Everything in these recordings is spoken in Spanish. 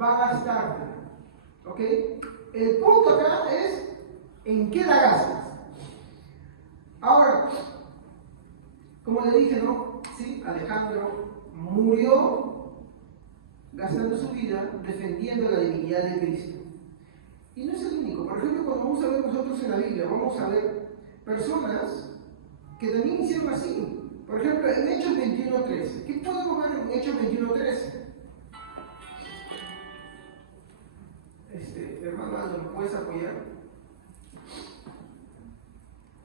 va a gastártela. ¿Ok? El punto acá es en qué la gastas. Ahora, como le dije, ¿no? Sí, Alejandro murió gastando su vida defendiendo la divinidad de Cristo. Y no es el único. Por ejemplo, cuando vamos a ver nosotros en la Biblia, vamos a ver personas que también hicieron así. Por ejemplo, en Hechos 21:13. ¿Qué podemos ver en Hechos 21:13? Hermano Aldo, ¿me puedes apoyar?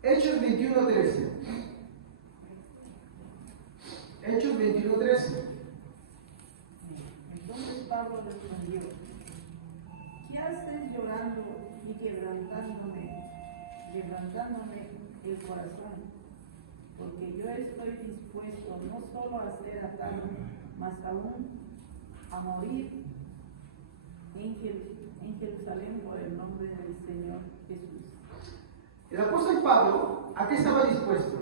Hechos 21:13. Hechos 21:13. Entonces Pablo respondió: ¿qué haces llorando y quebrantándome el corazón? Porque yo estoy dispuesto no solo a ser atado, mas aún a morir en Jerusalén por el nombre del Señor Jesús. El apóstol Pablo, ¿a qué estaba dispuesto?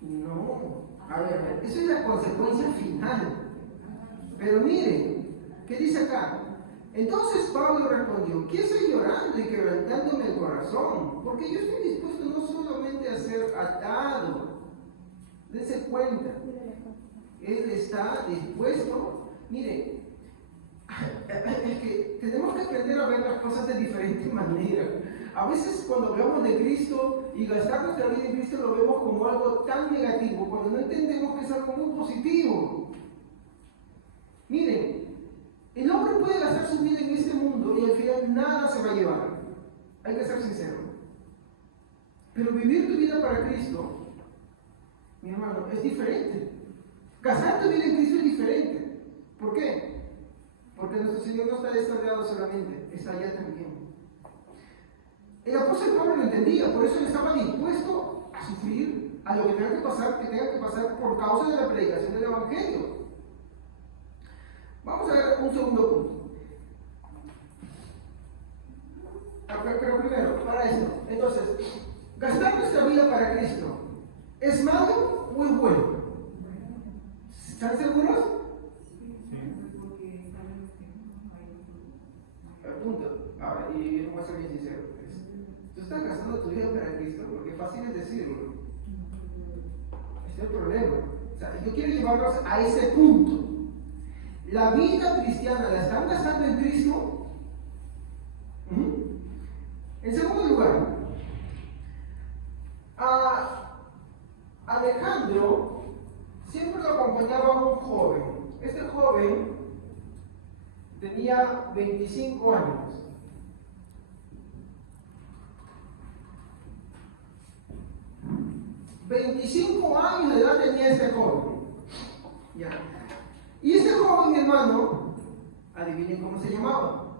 No, a ver, eso es la consecuencia final. Pero miren, ¿qué dice acá? Entonces Pablo respondió: ¿qué estoy llorando y quebrantándome el corazón? Porque yo estoy dispuesto no solamente a ser atado. Dense cuenta, él está dispuesto. Miren, es que tenemos que aprender a ver las cosas de diferente manera. A veces cuando hablamos de Cristo y gastar nuestra vida en Cristo lo vemos como algo tan negativo, cuando no entendemos que es algo muy positivo. Miren, el hombre puede gastar su vida en este mundo y al final nada se va a llevar. Hay que ser sincero. Pero vivir tu vida para Cristo, mi hermano, es diferente. Gastar tu vida en Cristo es diferente. ¿Por qué? Porque nuestro Señor no está desarrollado solamente, está allá también. El apóstol Pablo lo entendía, por eso él estaba dispuesto a sufrir a lo que tenga que pasar por causa de la predicación del Evangelio. Vamos a ver un segundo punto. Pero primero, para esto, entonces, gastar nuestra vida para Cristo, ¿es malo o es bueno? ¿Están seguros? Punto. Ahora, y yo voy a ser bien sincero. Tú estás gastando tu vida para Cristo porque fácil es decirlo. Ese es el problema. O sea, yo quiero llevarlos a ese punto. La vida cristiana la están gastando en Cristo. En segundo lugar, a Alejandro siempre lo acompañaba un joven. Este joven tenía 25 años. 25 años de edad tenía este joven. Ya. Y este joven, mi hermano, adivinen cómo se llamaba.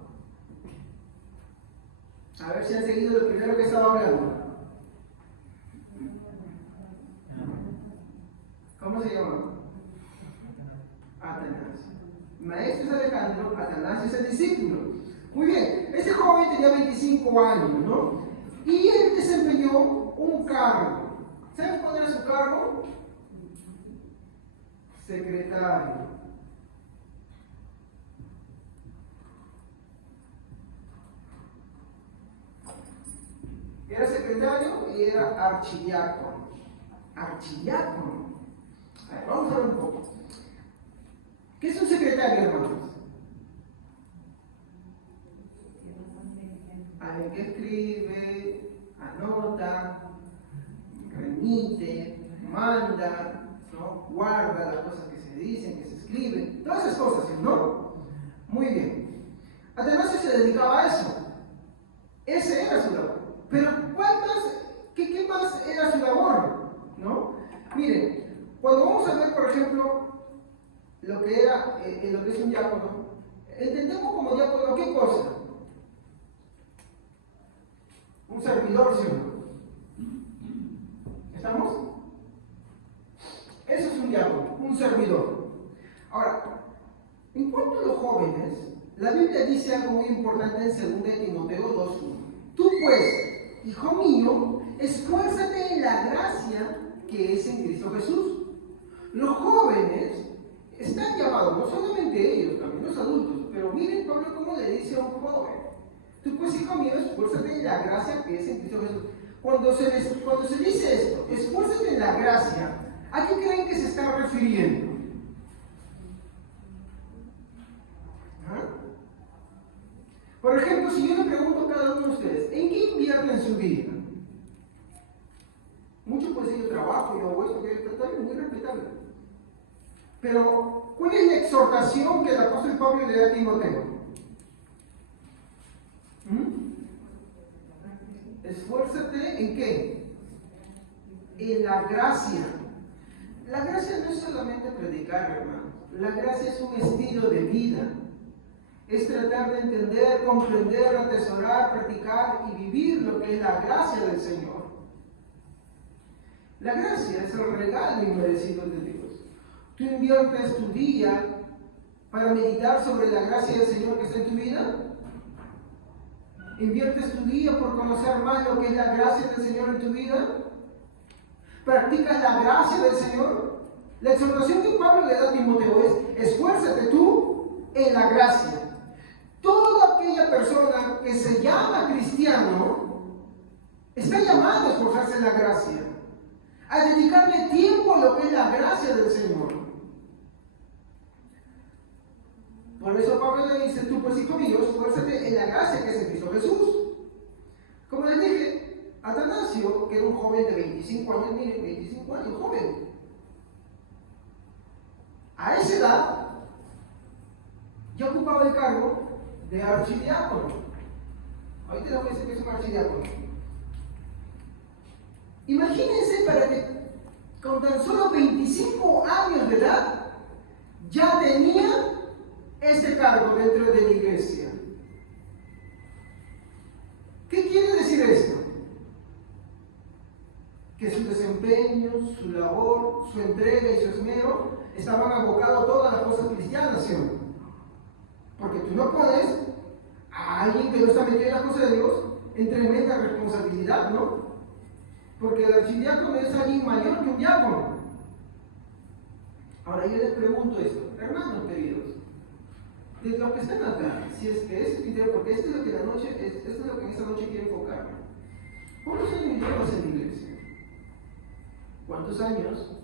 A ver si han seguido lo primero que estaba hablando. ¿Cómo se llamaba? Atanasio. Maestro es Alejandro, Atanasio es el discípulo. Muy bien, este joven tenía 25 años, ¿no? Y él desempeñó un cargo. ¿Saben cuál era su cargo? Secretario. Era secretario y era archidiácono. Archidiácono. A ver, vamos a ver un poco. ¿Qué es un secretario, hermanos? Alguien que escribe, anota, remite, manda, ¿no? Guarda las cosas que se dicen, que se escriben, todas esas cosas, ¿no? Muy bien. Atanasio se dedicaba a eso. Ese era su labor. Pero ¿qué más era su labor? ¿No? Miren, cuando vamos a ver, por ejemplo, lo que es un diácono, entendemos como diácono ¿qué cosa? Un servidor, ¿sí o no? ¿Estamos? Eso es un diácono, un servidor. Ahora, en cuanto a los jóvenes, la Biblia dice algo muy importante en 2 Timoteo 2:1. Tú pues, hijo mío, esfuérzate en la gracia que es en Cristo Jesús. Los jóvenes están llamados no solamente Pablo cómo le dice a un joven: tú pues, hijo mío, esfuérzate en la gracia que es en Cristo Jesús. Cuando se dice esto, esfuérzate en la gracia, ¿a qué creen que se está refiriendo? ¿Ah? Por ejemplo, si yo le pregunto a cada uno de ustedes, ¿en qué invierten su vida? Muchos pueden decir: yo trabajo, yo hago esto, que es muy respetable. Pero, ¿cuál es la exhortación que el apóstol Pablo le da a Timoteo? Esfuérzate ¿en qué? En la gracia. La gracia no es solamente predicar, hermano. La gracia es un estilo de vida. Es tratar de entender, comprender, atesorar, practicar y vivir lo que es la gracia del Señor. La gracia es el regalo inmerecido de Dios. ¿Tú inviertes tu día para meditar sobre la gracia del Señor que está en tu vida? ¿Inviertes tu día por conocer más lo que es la gracia del Señor en tu vida? ¿Practicas la gracia del Señor? La exhortación que Pablo le da a Timoteo es: esfuérzate tú en la gracia. Toda aquella persona que se llama cristiano está llamado a esforzarse en la gracia, a dedicarle tiempo a lo que es la gracia del Señor. Por eso Pablo le dice: tú pues, hijo mío, esfuérzate en la gracia que es en Cristo Jesús. Como les dije, Atanasio, que era un joven de 25 años, miren, 25 años, joven. A esa edad, ya ocupaba el cargo de archidiácono. Ahorita les voy a decir que es un archidiácono. Imagínense para que con tan solo 25 años de edad ya tenía ese cargo dentro de la iglesia. ¿Qué quiere decir esto? Que su desempeño, su labor, su entrega y su esmero estaban abocados a todas las cosas cristianas, ¿sí? Porque tú no pones a alguien que no está metido en las cosas de Dios en tremenda responsabilidad, ¿no? Porque el archidiácono es alguien mayor que un diácono. Ahora yo les pregunto esto, hermanos queridos, de los que están acá, si es que es criterio, porque esto es lo que esto es lo que en esta noche quiero enfocarme. ¿Cuántos años llevas en la iglesia? ¿Cuántos años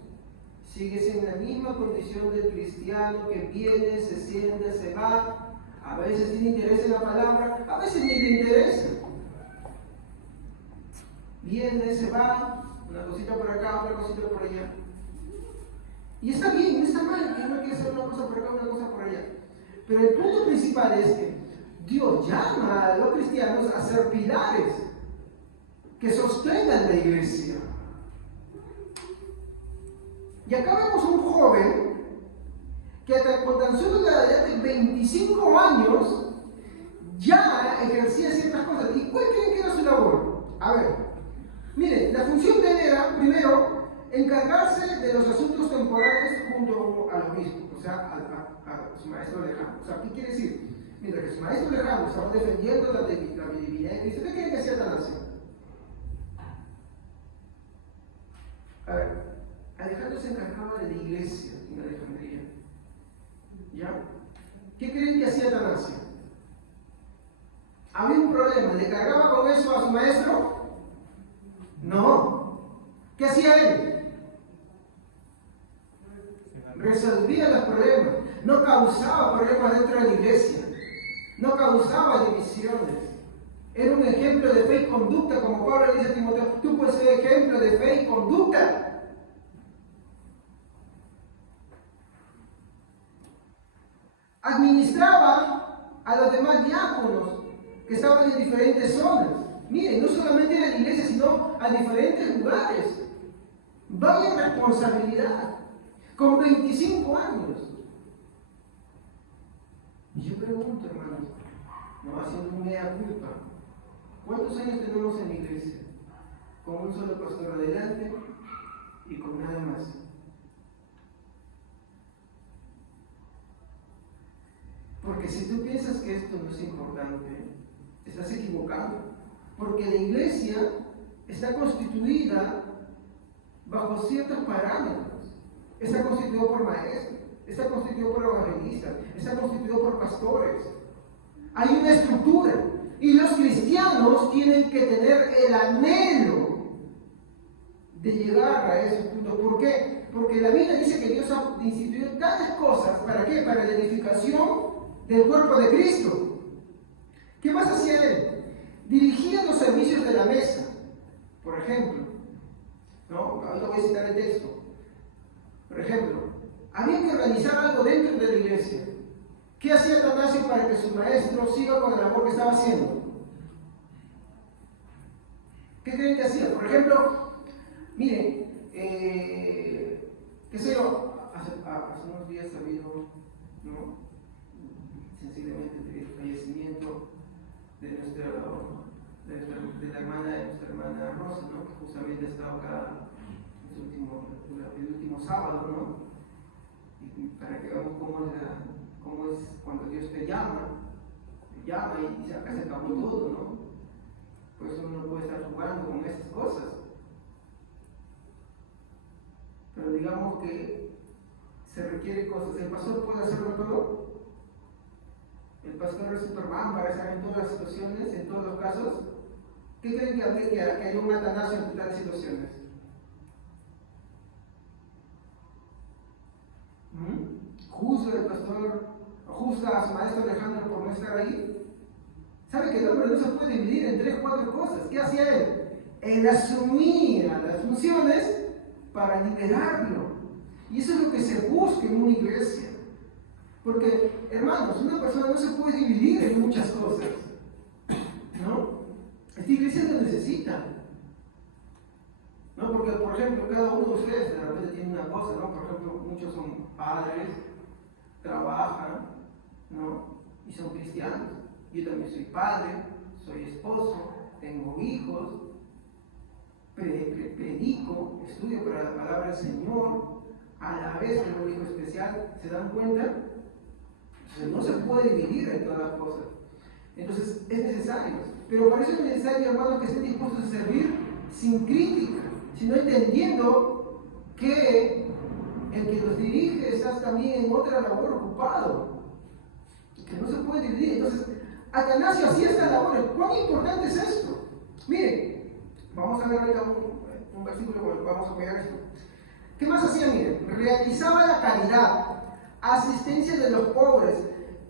sigues en la misma condición del cristiano que viene, se siente, se va? A veces tiene interés en la palabra, a veces ni le interesa. Viene, se va, una cosita por acá, otra cosita por allá. Y está bien, no está mal, que uno quiere hacer una cosa por acá, una cosa por allá. Pero el punto principal es que Dios llama a los cristianos a ser pilares que sostengan la iglesia. Y acá vemos un joven que con tan solo la edad de 25 años ya ejercía ciertas cosas. ¿Y cuál creen que era su labor? A ver, miren, la función de él era, primero, encargarse de los asuntos temporales junto a los mismos, o sea, a su maestro lejano. O sea, ¿qué quiere decir? Mientras que su maestro lejano estaba defendiendo la divinidad de Cristo, ¿qué creen que hacía Atanasio? A ver, Alejandro se encargaba de la iglesia en Alejandría. ¿Ya? ¿Qué creen que hacía Atanasio? ¿Había un problema? ¿Le cargaba con eso a su maestro? No. ¿Qué hacía él? Resolvía los problemas. No causaba problemas dentro de la iglesia. No causaba divisiones. Era un ejemplo de fe y conducta, como Pablo le dice a Timoteo: tú puedes ser ejemplo de fe y conducta. Administraba a los demás diáconos que estaban en diferentes zonas. Miren, no solamente en la iglesia, sino a diferentes lugares. Vaya responsabilidad, con 25 años. Y yo pregunto, hermanos, no haciendo un mea culpa, ¿cuántos años tenemos en la iglesia? Con un solo pastor adelante y con nada más. Porque si tú piensas que esto no es importante, estás equivocado. Porque la iglesia está constituida bajo ciertos parámetros. Está constituido por maestros, está constituido por evangelistas, está constituido por pastores. hay una estructura. Y los cristianos tienen que tener el anhelo de llegar a ese punto. ¿Por qué? Porque la Biblia dice que Dios ha instituido tales cosas. ¿Para qué? Para la edificación del cuerpo de Cristo. ¿Qué más hacía él? Dirigía los servicios de la mesa. Por ejemplo, ¿no? Ahora voy a citar el texto. Por ejemplo, había que organizar algo dentro de la iglesia. ¿Qué hacía Atanasio para que su maestro siga con la labor que estaba haciendo? ¿Qué creen que hacía? Por ejemplo, miren, qué sé yo, hace unos días ha habido, ¿no? Sensiblemente el fallecimiento de la hermana de nuestra hermana Rosa, ¿no? Que justamente ha estado acá el último sábado, ¿no? Y para que veamos cómo es cuando Dios te llama y dice acá se acabó todo, ¿no? Por eso uno no puede estar jugando con esas cosas. Pero digamos que se requiere cosas. ¿El pastor puede hacerlo todo? ¿El pastor es Superman para estar en todas las situaciones, en todos los casos? ¿Qué creen que hay un Atanasio en tales situaciones? ¿Juzga el pastor, juzga a su maestro Alejandro por no estar ahí? ¿Sabe que el hombre no se puede dividir en 3 o 4 cosas? ¿Qué hacía él? Él asumía las funciones para liberarlo. Y eso es lo que se busca en una iglesia. Porque, hermanos, una persona no se puede dividir en muchas cosas, ¿no? Esta iglesia lo necesita, ¿no? Porque, por ejemplo, cada uno de ustedes de repente tiene una cosa, ¿no? Por ejemplo, muchos son padres, trabajan, ¿no? Y son cristianos. Yo también soy padre, soy esposo, tengo hijos, predico, estudio para la palabra del Señor, a la vez tengo un hijo especial. ¿Se dan cuenta? Entonces no se puede dividir en todas las cosas. Entonces es necesario. Pero para eso es necesario, hermanos, que estén dispuestos a servir sin crítica, sino entendiendo que el que los dirige está también en otra labor ocupado, que no se puede dividir. Entonces, Atanasio hacía esta labor. ¿Cuán importante es esto? Miren, vamos a ver ahorita un versículo con el cual vamos a apoyar esto. ¿Qué más hacía? Miren, realizaba la caridad, asistencia de los pobres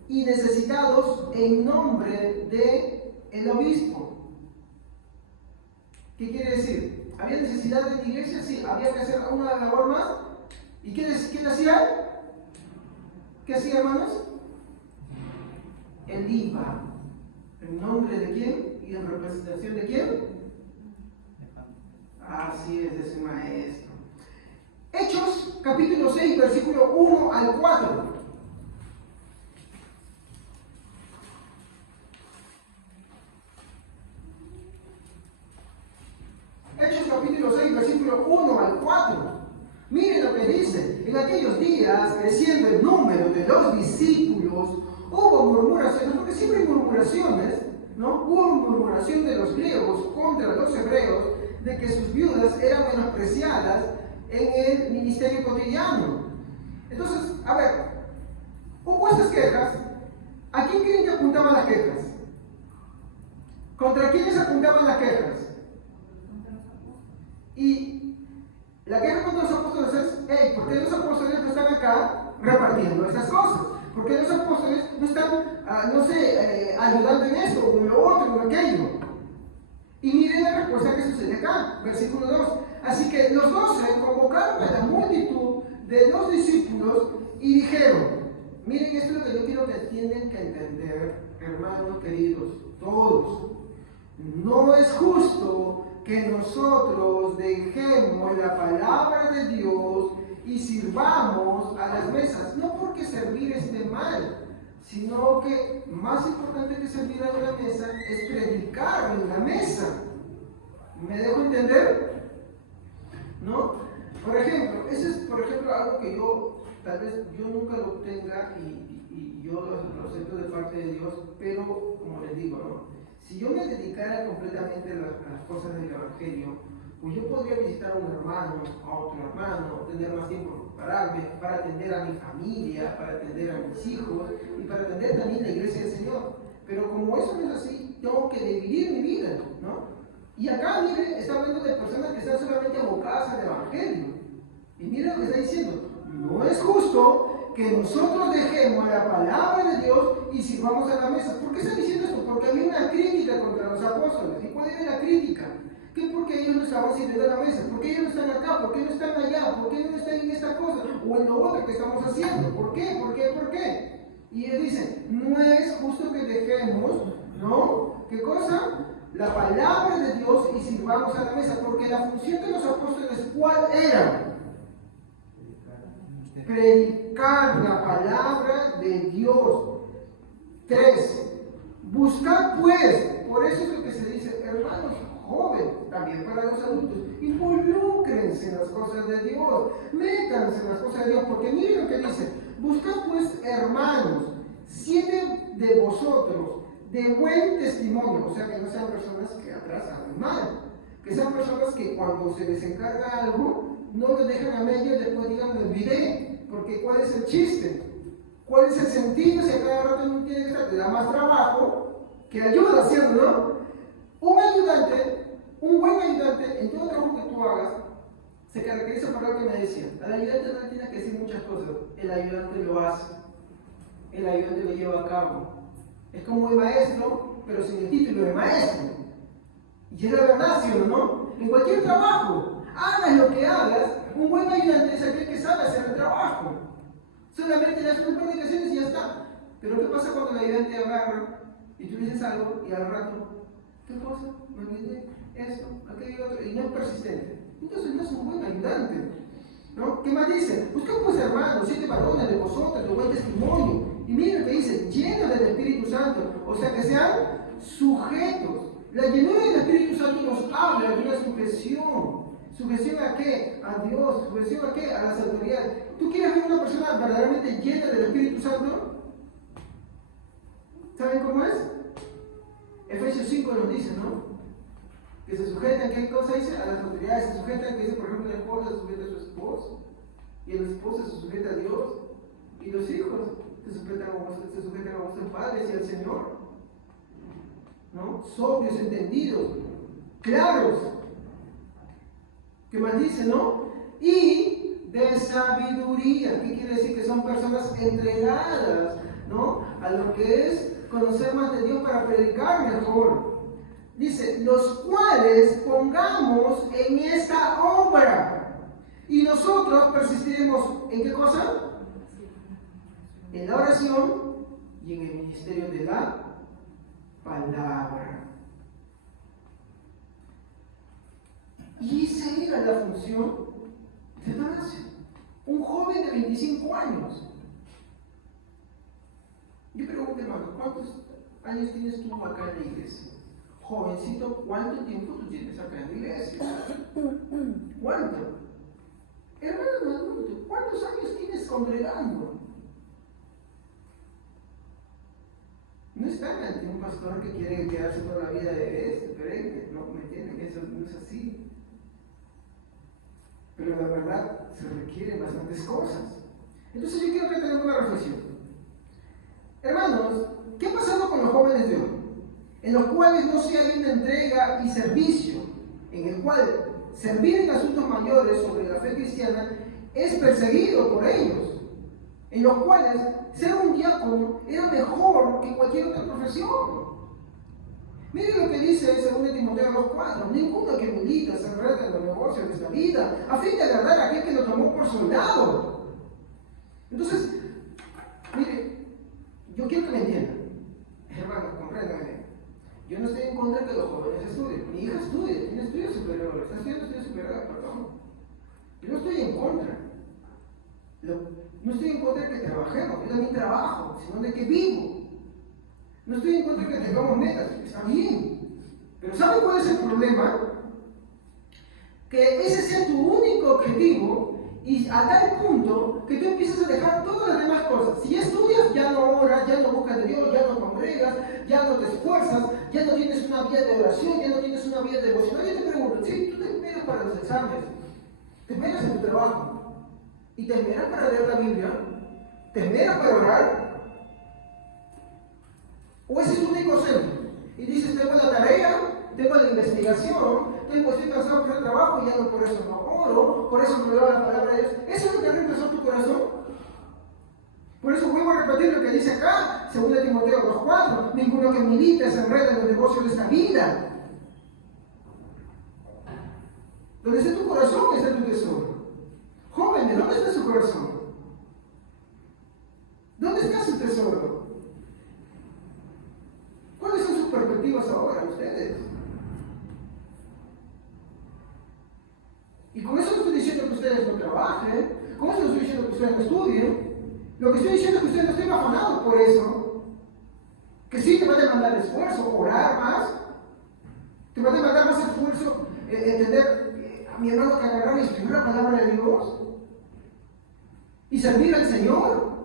y necesitados en nombre del obispo. ¿Qué quiere decir? ¿Había necesidad de la iglesia? Sí. ¿Había que hacer una labor más? ¿Y quién hacía? ¿Qué hacía, hermanos? Él iba. ¿En nombre de quién? ¿Y en representación de quién? Así es, de su maestro. Hechos, capítulo 6, versículo 1 al 4. Hechos, capítulo 6, versículo 1 al 4. Miren lo que dice. En aquellos días, creciendo el número de los discípulos, hubo murmuraciones, porque siempre hay murmuraciones, ¿no? Hubo murmuración de los griegos contra los hebreos, de que sus viudas eran menospreciadas en el ministerio cotidiano. Entonces, a ver, hubo estas quejas. ¿A quién creen que apuntaban las quejas? ¿Contra quiénes apuntaban las quejas? Y la queja contra los apóstoles es, hey, ¿por qué los apóstoles no están acá repartiendo estas cosas? ¿Por qué los apóstoles no están, ayudando en esto, o en lo otro, o en aquello? Y miren la respuesta que sucede acá, versículo 2. Así que los 12 convocaron a la multitud de los discípulos y dijeron, miren, esto es lo que yo quiero que tienen que entender, hermanos queridos, todos. No es justo que nosotros dejemos la palabra de Dios y sirvamos a las mesas, no porque servir esté mal, sino que más importante que servir a la mesa es predicar en la mesa. ¿Me dejo entender? ¿No? Por ejemplo, eso es algo que tal vez yo nunca lo tenga y yo lo acepto de parte de Dios, pero como les digo, ¿no? Si yo me dedicara completamente a las cosas del Evangelio, pues yo podría visitar a un hermano, a otro hermano, tener más tiempo para prepararme, para atender a mi familia, para atender a mis hijos y para atender también la iglesia del Señor. Pero como eso no es así, tengo que dividir mi vida, ¿no? Y acá, mire, está hablando de personas que están solamente abocadas al Evangelio. Y mire lo que está diciendo. No es justo que nosotros dejemos la palabra de Dios y sirvamos a la mesa. ¿Por qué está diciendo esto? Porque había una crítica contra los apóstoles. ¿Y cuál era la crítica? Que porque ellos no estaban sirviendo a la mesa, porque ellos no están acá, porque no están allá, porque no están en esta cosa o en lo otro que estamos haciendo. ¿Por qué? ¿Por qué? ¿Por qué? Y él dice, no es justo que dejemos, ¿no? ¿Qué cosa? La palabra de Dios y sirvamos a la mesa, porque la función de los apóstoles, ¿cuál era? Predicar la palabra de Dios. 3. Buscar pues, por eso es lo que se dice, hermanos jóvenes, también para los adultos, involúcrense en las cosas de Dios, métanse en las cosas de Dios, porque miren lo que dice, buscad pues, hermanos, 7 de vosotros, de buen testimonio, o sea, que no sean personas que atrás hablan mal, que sean personas que cuando se les encarga algo, no lo dejan a medio y después digan, me olvidé, porque ¿cuál es el chiste? ¿Cuál es el sentido si a cada rato no tiene que estar? Te da más trabajo que ayuda haciendo, ¿no? Un ayudante, un buen ayudante, en todo trabajo que tú hagas, se caracteriza por algo que me decía. Al ayudante no le tiene que decir muchas cosas, el ayudante lo hace, el ayudante lo lleva a cabo. Es como el maestro, pero sin el título de maestro. Y es la verdad, ¿sí o no? En cualquier trabajo, hagas lo que hagas, un buen ayudante es aquel que sabe hacer el trabajo. Solamente le haces un par de indicaciones y ya está. Pero ¿qué pasa cuando el ayudante agarra y tú dices algo y al rato, ¿qué cosa? Me olvidé, esto, aquello, otro, y no es persistente? Entonces no es un buen ayudante, ¿no? ¿Qué más dice? Buscad pues hermanos, 7 varones de vosotros, de buen testimonio. Y miren lo que dice, llenos del Espíritu Santo, o sea que sean sujetos. La llenura del Espíritu Santo nos habla de una sujeción. ¿Sujeción a qué? A Dios. ¿Sujeción a qué? A las autoridades. ¿Tú quieres ver una persona verdaderamente llena del Espíritu Santo? ¿Saben cómo es? Efesios 5 nos dice, ¿no? Que se sujetan, ¿qué cosa dice? A las autoridades. Se sujetan, que dice, por ejemplo, la esposa se sujeta a su esposo, y el esposo se sujeta a Dios, y los hijos se sujetan a vuestros padres y al Señor, ¿no? Sobrios, entendidos, claros. ¿Qué más dice, no? Y de sabiduría. ¿Qué quiere decir? Que son personas entregadas, ¿no? A lo que es conocer más de Dios para predicar mejor. Dice, los cuales pongamos en esta obra. Y nosotros persistiremos en qué cosa? En la oración y en el ministerio de la palabra. Y esa era la función de Damasio, un joven de 25 años. Yo pregunto, hermano, ¿cuántos años tienes tú acá en la iglesia? Jovencito, ¿cuánto tiempo tú tienes acá en la iglesia? ¿Cuánto? Hermano adulto, ¿cuántos años tienes congregando? No están ante un pastor que quiere quedarse toda la vida de perenne, no, ¿me entienden? Eso no es así. Pero la verdad se requieren bastantes cosas. Entonces yo quiero que tengamos una reflexión. Hermanos, ¿qué ha pasado con los jóvenes de hoy? En los cuales no se hay una entrega y servicio, en el cual servir en asuntos mayores sobre la fe cristiana es perseguido por ellos, en los cuales ser un diácono era mejor que cualquier otra profesión. Miren lo que dice en 2 Timoteo 2:4, ninguno que milita se enreda en los negocios de esta vida, a fin de agradar a aquel que lo tomó por soldado. Entonces, mire, yo quiero que me entiendan, hermanos, compréndanme. Yo no estoy en contra de que los jóvenes estudien. Mi hija estudia, tiene estudios superiores, está estudiando estudios superiores, perdón. Yo no estoy en contra. No estoy en contra de que trabajemos, yo también trabajo, sino de que vivo. No estoy en contra de que tengamos metas, está bien. Pero ¿saben cuál es el problema? Que ese sea tu único objetivo y a tal punto que tú empiezas a dejar todas las demás cosas. Si ya estudias, ya no oras, ya no buscas de Dios, ya no congregas, ya no te esfuerzas, ya no tienes una vida de oración, ya no tienes una vida devocional. Yo te pregunto, si tú te esperas para los exámenes, te esperas en tu trabajo y te esperas para leer la Biblia, te esperas para orar, ¿O ese es tu único centro? Y dices, tengo la tarea, tengo la investigación, estoy cansado por el trabajo y ya no, por eso no oro, por eso no leo la palabra de Dios. ¿Eso es lo que reemplazó tu corazón? Por eso vuelvo a repetir lo que dice acá, 2 Timoteo 2:4, ninguno que milite se enreda en los negocios de esta vida. Donde está tu corazón está tu tesoro. Jóvenes, ¿dónde está su corazón? ¿Dónde está su tesoro? ¿Cuáles son sus perspectivas ahora, ustedes? Y con eso no estoy diciendo que ustedes no trabajen, con eso no estoy diciendo que ustedes no estudien. Lo que estoy diciendo es que ustedes no estén afanados por eso. Que sí te va a demandar esfuerzo, orar más. Te va a demandar más esfuerzo, entender a mi hermano que agarrar y escribir la palabra de Dios. Y servir al Señor.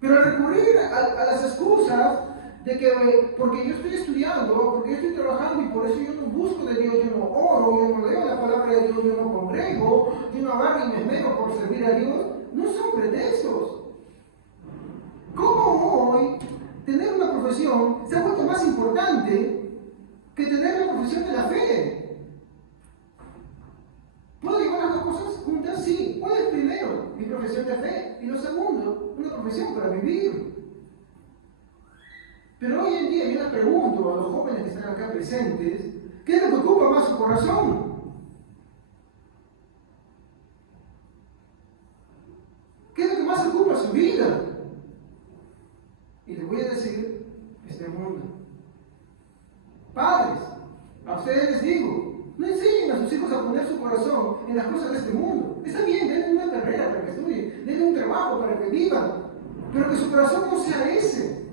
Pero al recurrir a las excusas de que porque yo estoy estudiando, porque yo estoy trabajando y por eso yo no busco de Dios, yo no oro, yo no leo la palabra de Dios, yo no congrego, yo no agarro y me esmero por servir a Dios, no son pretextos. ¿Cómo hoy tener una profesión se ha vuelto más importante que tener la profesión de la fe? ¿Puedo llevar las dos cosas juntas? Sí. ¿Cuál es primero? Mi profesión de fe. Y lo segundo, una profesión para vivir. Pero hoy en día yo les pregunto a los jóvenes que están acá presentes, ¿qué es lo que ocupa más su corazón? ¿Qué es lo que más ocupa su vida? Y les voy a decir, este mundo. Padres, a ustedes les digo, no enseñen a sus hijos a poner su corazón en las cosas de este mundo. Está bien, denle una carrera para que estudien, denle un trabajo para que vivan, pero que su corazón no sea ese,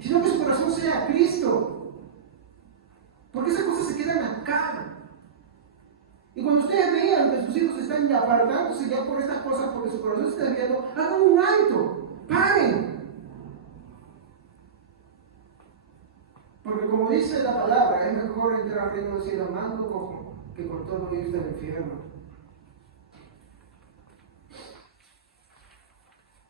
sino que su corazón sea Cristo. Porque esas cosas se quedan acá. Y cuando ustedes vean que sus hijos están ya apartándose ya por estas cosas, porque su corazón se está desviando, hagan un alto, paren. Porque como dice la palabra, es mejor entrar al reino del cielo manco cojo que con todo irse del infierno.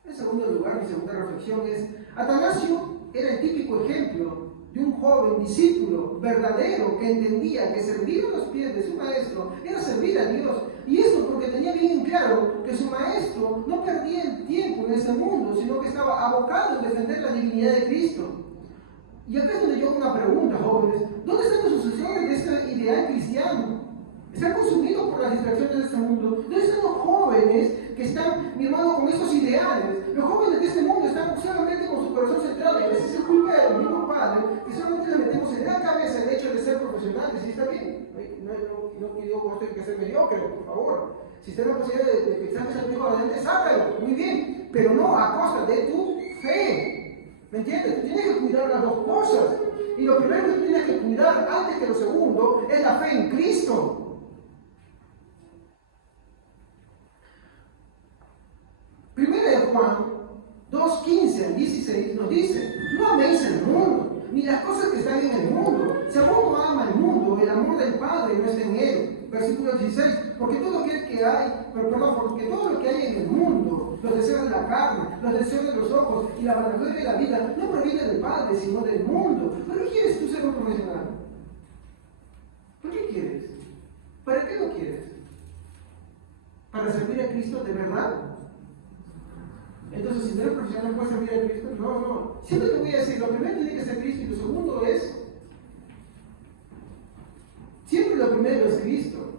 En segundo lugar, mi segunda reflexión es, Atanasio era el típico ejemplo de un joven discípulo verdadero que entendía que servir a los pies de su maestro era servir a Dios. Y esto porque tenía bien claro que su maestro no perdía el tiempo en este mundo, sino que estaba abocado en defender la divinidad de Cristo. Y acá es donde yo hago una pregunta, jóvenes. ¿Dónde están los sucesores de este ideal cristiano? Están consumidos por las distracciones de este mundo. ¿Dónde están los jóvenes que están, mi hermano, con estos ideales? Los jóvenes de este mundo están solamente con su corazón centrado. Y a veces es culpa de los mismos padres que solamente le metemos en la cabeza el hecho de ser profesionales. Y está bien. No digo que usted que ser mediocre, por favor. Si usted no posibilidad de que saque el hijo adelante, sácalo. Muy bien. Pero no a costa de tu fe. ¿Me entiendes? Tú tienes que cuidar las dos cosas. Y lo primero que tú tienes que cuidar, antes que lo segundo, es la fe en Cristo. Primera de Juan 2:15 al 16 nos dice, no améis el mundo, ni las cosas que están en el mundo. Si alguno ama el mundo, el amor del Padre no está en él. Versículo 16, porque todo lo que hay en el mundo, los deseos de la carne, los deseos de los ojos y la vanagloria de la vida, no proviene del Padre, sino del mundo. ¿Por qué quieres tú ser un profesional? ¿Por qué quieres? ¿Para qué lo quieres? ¿Para servir a Cristo de verdad? Entonces, si no eres profesional, ¿puedes servir a Cristo? No. Siempre te voy a decir, lo primero tiene que ser Cristo y lo segundo es, siempre lo primero es Cristo.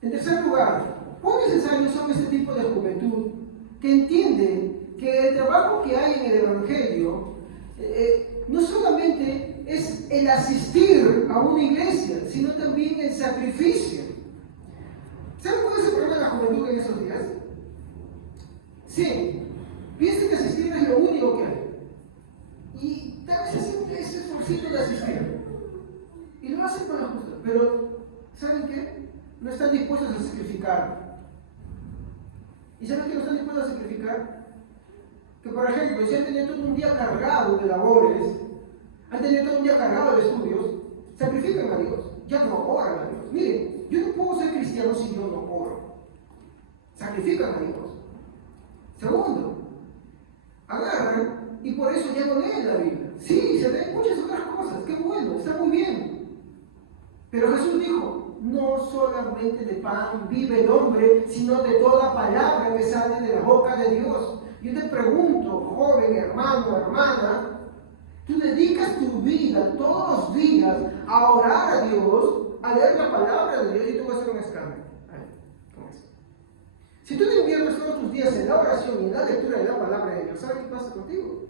En tercer lugar, ¿cuán necesarios son este tipo de juventud que entiende que el trabajo que hay en el Evangelio no solamente es el asistir a una iglesia, sino también el sacrificio? ¿Saben cuál es el problema de la juventud en esos días? Sí, piensan que asistir es lo único que hay. Y tal vez hacen ese esfuerzo de asistir. Y lo hacen con la justa. Pero, ¿saben qué? No están dispuestos a sacrificar. ¿Y saben qué no están dispuestos a sacrificar? Que, por ejemplo, si han tenido todo un día cargado de labores, han tenido todo un día cargado de estudios, sacrifican a Dios. Ya no oran a Dios. Miren, yo no puedo ser cristiano si yo no oro. Sacrifican a Dios. Segundo, no leen la Biblia. Sí, se leen muchas otras cosas, qué bueno, está muy bien. Pero Jesús dijo, no solamente de pan vive el hombre, sino de toda palabra que sale de la boca de Dios. Yo te pregunto, joven, hermano, hermana, tú dedicas tu vida todos los días a orar a Dios, a leer la palabra de Dios, y tú vas a hacer un escándalo. ¿Cómo es? Si tú te inviertes todos tus días en la oración y en la lectura de la palabra de Dios, ¿sabes qué pasa contigo?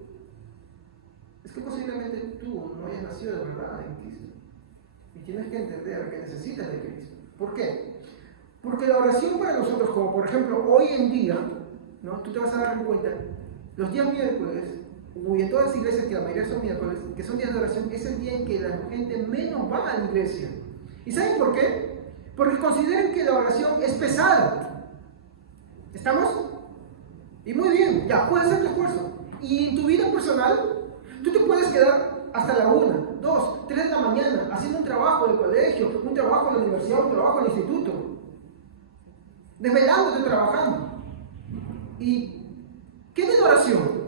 Es que posiblemente tú no hayas nacido de verdad en Cristo. Y tienes que entender que necesitas de Cristo. ¿Por qué? Porque la oración para nosotros, como por ejemplo hoy en día, ¿no? Tú te vas a dar cuenta, los días miércoles, y en todas las iglesias, que la mayoría son miércoles, que son días de oración, es el día en que la gente menos va a la iglesia. ¿Y saben por qué? Porque consideran que la oración es pesada. ¿Estamos? Y muy bien, ya, puedes hacer tu esfuerzo. Y en tu vida personal, tú te puedes quedar hasta la 1, 2, 3 de la mañana haciendo un trabajo en el colegio, un trabajo en la universidad, un trabajo en el instituto, desvelándote trabajando. ¿Y qué es la oración?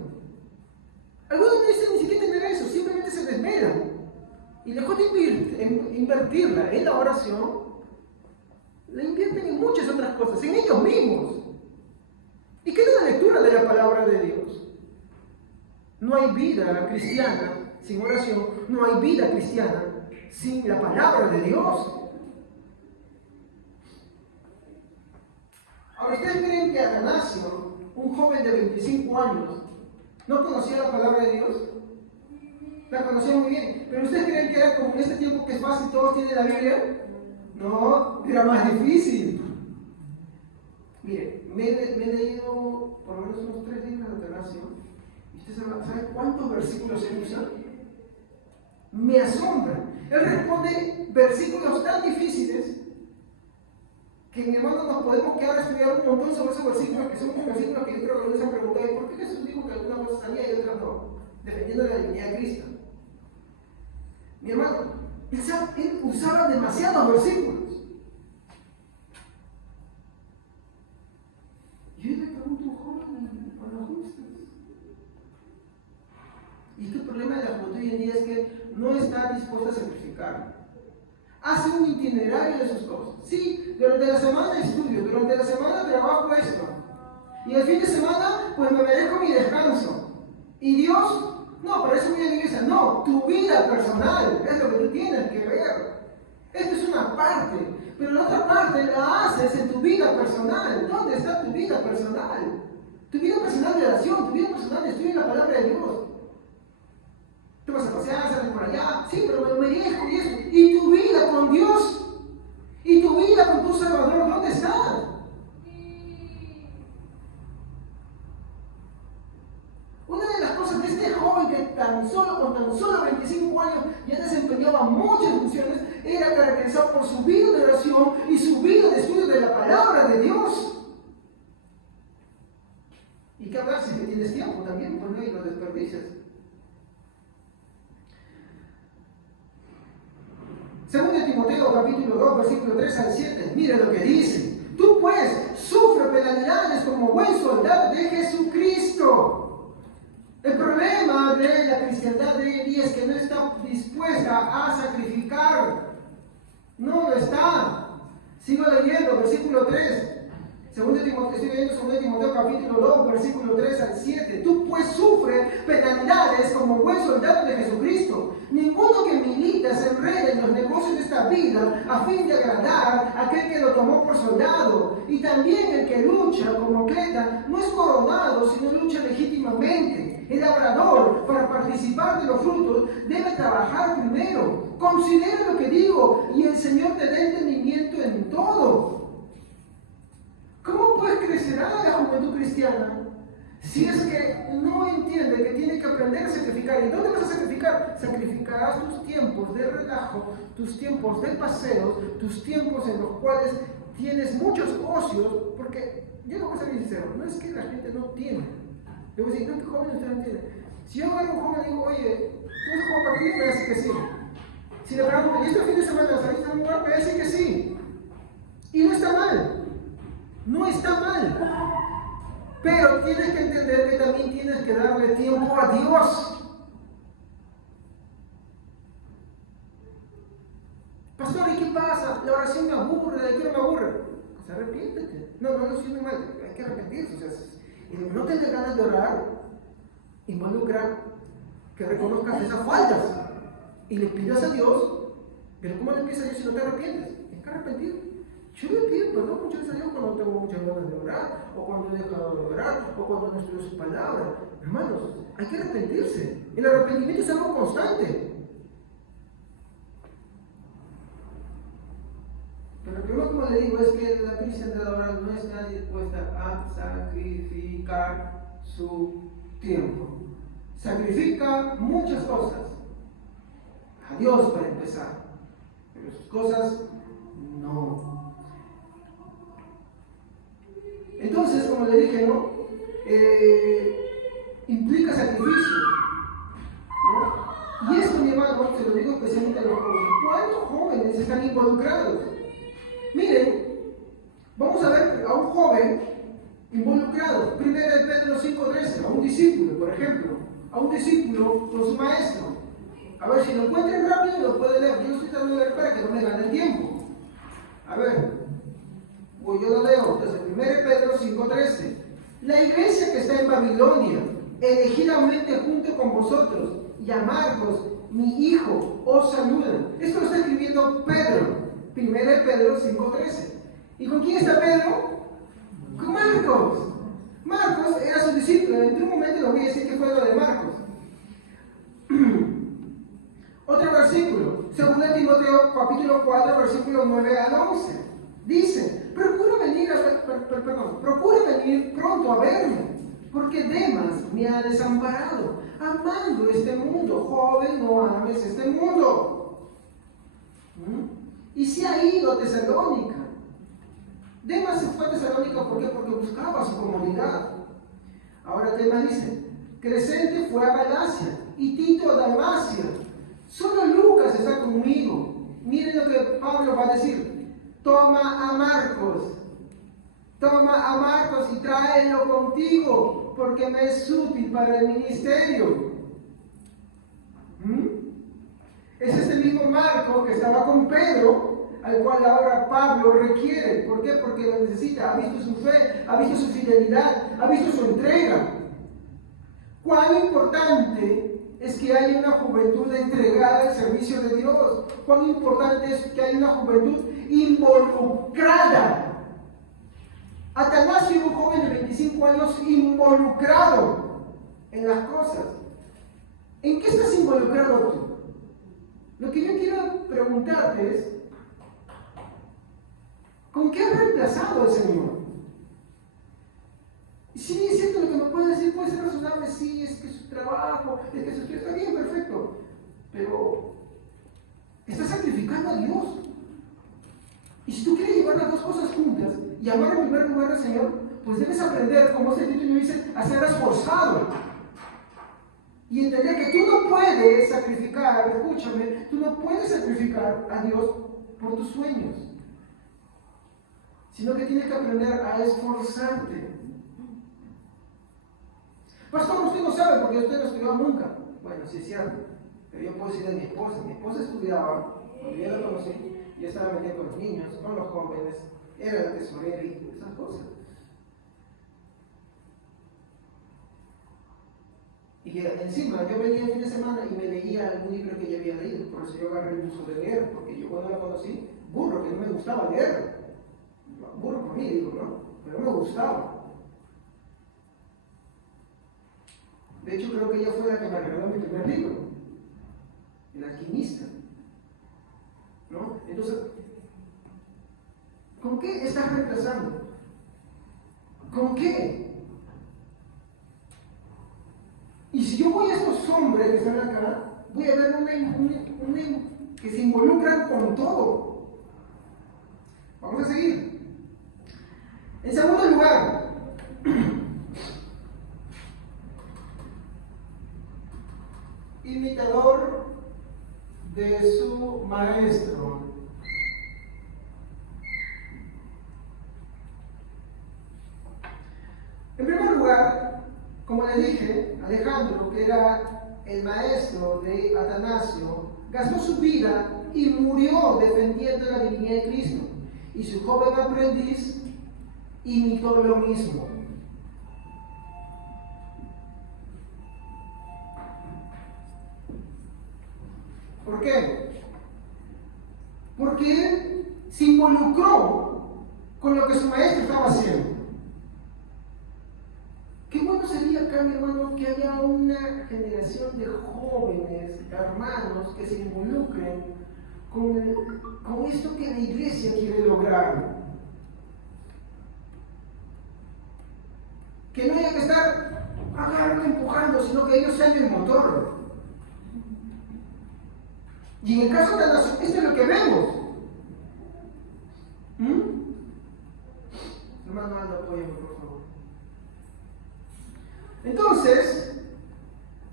Algunos no dicen ni siquiera tener eso, simplemente se desvelan. Y lejos de invertirla en la oración, la invierten en muchas otras cosas, en ellos mismos. ¿Y qué es la lectura de la palabra de Dios? No hay vida cristiana sin oración, no hay vida cristiana sin la palabra de Dios. Ahora, ¿ustedes creen que Atanasio, un joven de 25 años, no conocía la palabra de Dios? La conocía muy bien. ¿Pero ustedes creen que era como en este tiempo que es fácil, todos tienen la Biblia? No, era más difícil. Mire, me he leído por lo menos unos 3 libros de Atanasio. ¿Y usted sabe cuántos versículos él usa? Me asombra. Él responde versículos tan difíciles que, mi hermano, nos podemos quedar a estudiar un montón sobre esos versículos, que son unos versículos que yo creo que nos han preguntado: ¿por qué Jesús dijo que algunas cosas salía y otras no? Dependiendo de la divinidad de Cristo. Mi hermano, él usaba demasiados versículos. Y yo le pregunto, joven, ¿por lo justas? Y el problema de la juventud hoy en día es que no está dispuesta a sacrificar. Hace un itinerario de sus cosas. Sí, durante la semana estudio, durante la semana trabajo esto. Y el fin de semana, pues me merezco mi descanso. Y Dios, no, para eso voy a la iglesia. No, tu vida personal es lo que tú tienes que ver. Esto es una parte, pero la otra parte la haces en tu vida personal. ¿Dónde está tu vida personal? Tu vida personal de oración, tu vida personal de estudio en la palabra de Dios. Tú vas a pasear, sales por allá, sí, pero me merezco y eso. ¿Y tu vida con Dios? ¿Y tu vida con tu Salvador? ¿Dónde está? Una de las cosas de este joven que con tan solo 25 años ya desempeñaba muchas funciones era caracterizado por su vida de oración y su vida de estudio de la palabra de Dios. ¿Y qué hablar si que tienes tiempo también? Por medio lo desperdicias. Segundo de Timoteo, capítulo 2, versículo 3 al 7. Mira lo que dice. Tú pues sufre penalidades como buen soldado de Jesucristo. El problema de la cristiandad de hoy en día es que no está dispuesta a sacrificar. No lo está. Sigo leyendo, versículo 3. Estoy leyendo 2 Timoteo capítulo 2, versículo 3 al 7. Tú pues sufres penalidades como buen soldado de Jesucristo. Ninguno que milita se enreda en los negocios de esta vida a fin de agradar a aquel que lo tomó por soldado. Y también el que lucha como atleta no es coronado, sino lucha legítimamente. El labrador, para participar de los frutos, debe trabajar primero. Considera lo que digo y el Señor te dé entendimiento en todo. ¿Cómo pues crecerá la juventud cristiana si es que no entiende que tiene que aprender a sacrificar? ¿Y dónde vas a sacrificar? Sacrificarás tus tiempos de relajo, tus tiempos de paseos, tus tiempos en los cuales tienes muchos ocios, porque yo no voy a ser sincero, no es que la gente no tiene. Yo voy a decir, no, que joven usted no entiende. Si yo agarro a un joven y digo, oye, ¿tú vas a jugar partido? Me va a decir que sí. Si le pregunto, ¿y este fin de semana saliste a un lugar? Me va a decir que sí. Y no está mal. No está mal, pero tienes que entender que también tienes que darle tiempo a Dios. pues arrepiéntete. No lo estoy mal, hay que arrepentirse. O sea, no tener ganas de orar involucra que reconozcas esas faltas y le pidas a Dios, pero ¿cómo le pides a Dios si no te arrepientes? Hay que arrepentir. Yo le pido perdón muchas veces a Dios cuando tengo muchas ganas de orar, o cuando he dejado de orar, o cuando no estudio su palabra. Hermanos, hay que arrepentirse. El arrepentimiento es algo constante. Pero primero, como le digo, es que la cristiandad no está dispuesta a sacrificar su tiempo. Sacrifica muchas cosas. A Dios para empezar. Pero sus cosas no. Entonces, como le dije, ¿no? Implica sacrificio, ¿no? Y esto, mi hermano, se lo digo especialmente a los jóvenes. ¿Cuántos jóvenes están involucrados? Miren, vamos a ver a un joven involucrado. 1 Pedro 5:13, a un discípulo, por ejemplo. A un discípulo con su maestro. A ver si lo encuentran rápido, lo pueden leer. Yo estoy tratando de leer para que no me gane el tiempo. A ver. Pues yo lo leo desde 1 Pedro 5:13. La iglesia que está en Babilonia, elegidamente junto con vosotros, y a Marcos, mi hijo, os saludan. Esto lo está escribiendo Pedro. 1 Pedro 5:13. ¿Y con quién está Pedro? Con Marcos. Marcos era su discípulo. En un momento le voy a decir qué fue lo de Marcos. Otro versículo. 2 Timoteo capítulo 4, versículos 9 al 11. Dice, procura venir pronto a verme, porque Demas me ha desamparado, amando este mundo. Joven, no ames este mundo. Y se ha ido a Tesalónica. Demas se fue a Tesalónica, ¿por qué? Porque buscaba su comodidad. Ahora Demas dice, Crescente fue a Galacia y Tito a Dalmacia. Solo Lucas está conmigo. Miren lo que Pablo va a decir. Toma a Marcos y tráelo contigo, porque me es útil para el ministerio. Es este mismo Marcos que estaba con Pedro, al cual ahora Pablo requiere. ¿Por qué? Porque lo necesita. Ha visto su fe, ha visto su fidelidad, ha visto su entrega. ¿Cuán importante es que haya una juventud entregada al servicio de Dios? ¿Cuán importante es que haya una juventud involucrada? Atanasio era un joven de 25 años involucrado en las cosas. ¿En qué estás involucrado tú? Lo que yo quiero preguntarte es, ¿con qué has reemplazado al Señor? Sí, es cierto, lo que me puede decir puede ser razonable, sí, es que su trabajo, es que su estudio está bien, perfecto, pero estás sacrificando a Dios. Y si tú quieres llevar las dos cosas juntas y amar en primer lugar al Señor, pues debes aprender, como este título dice, a ser esforzado. Y entender que tú no puedes sacrificar, escúchame, tú no puedes sacrificar a Dios por tus sueños, sino que tienes que aprender a esforzarte. Pastor, usted no sabe porque usted no estudió nunca. Bueno, sí es cierto, pero yo puedo decir de mi esposa. Mi esposa estudiaba, cuando yo la conocí, yo estaba metiendo con los niños, con los jóvenes, era la tesorera y esas cosas. Y encima, yo venía el fin de semana y me leía algún libro que ella había leído, por eso yo agarré el uso de leer, porque yo cuando la conocí, burro, que no me gustaba leer. Burro por mí, digo, ¿no? Pero no me gustaba. De hecho, creo que ella fue la que me regaló mi primer libro, El alquimista. ¿No? Entonces, ¿con qué estás reemplazando? ¿Con qué? Y si yo voy a estos hombres que están acá, voy a ver que se involucran con todo. Vamos a seguir. En segundo lugar, imitador de su maestro. En primer lugar, como le dije, Alejandro, que era el maestro de Atanasio, gastó su vida y murió defendiendo la divinidad de Cristo. Y su joven aprendiz imitó lo mismo. ¿Por qué? Porque él se involucró con lo que su maestro estaba haciendo. Qué bueno sería acá, mi hermano, que haya una generación de jóvenes, hermanos, que se involucren con esto que la iglesia quiere lograr. Que no haya que estar acá empujando, sino que ellos sean el motor. Y en el caso de la nación, esto es lo que vemos. Hermano, anda, apóyame, por favor. Entonces,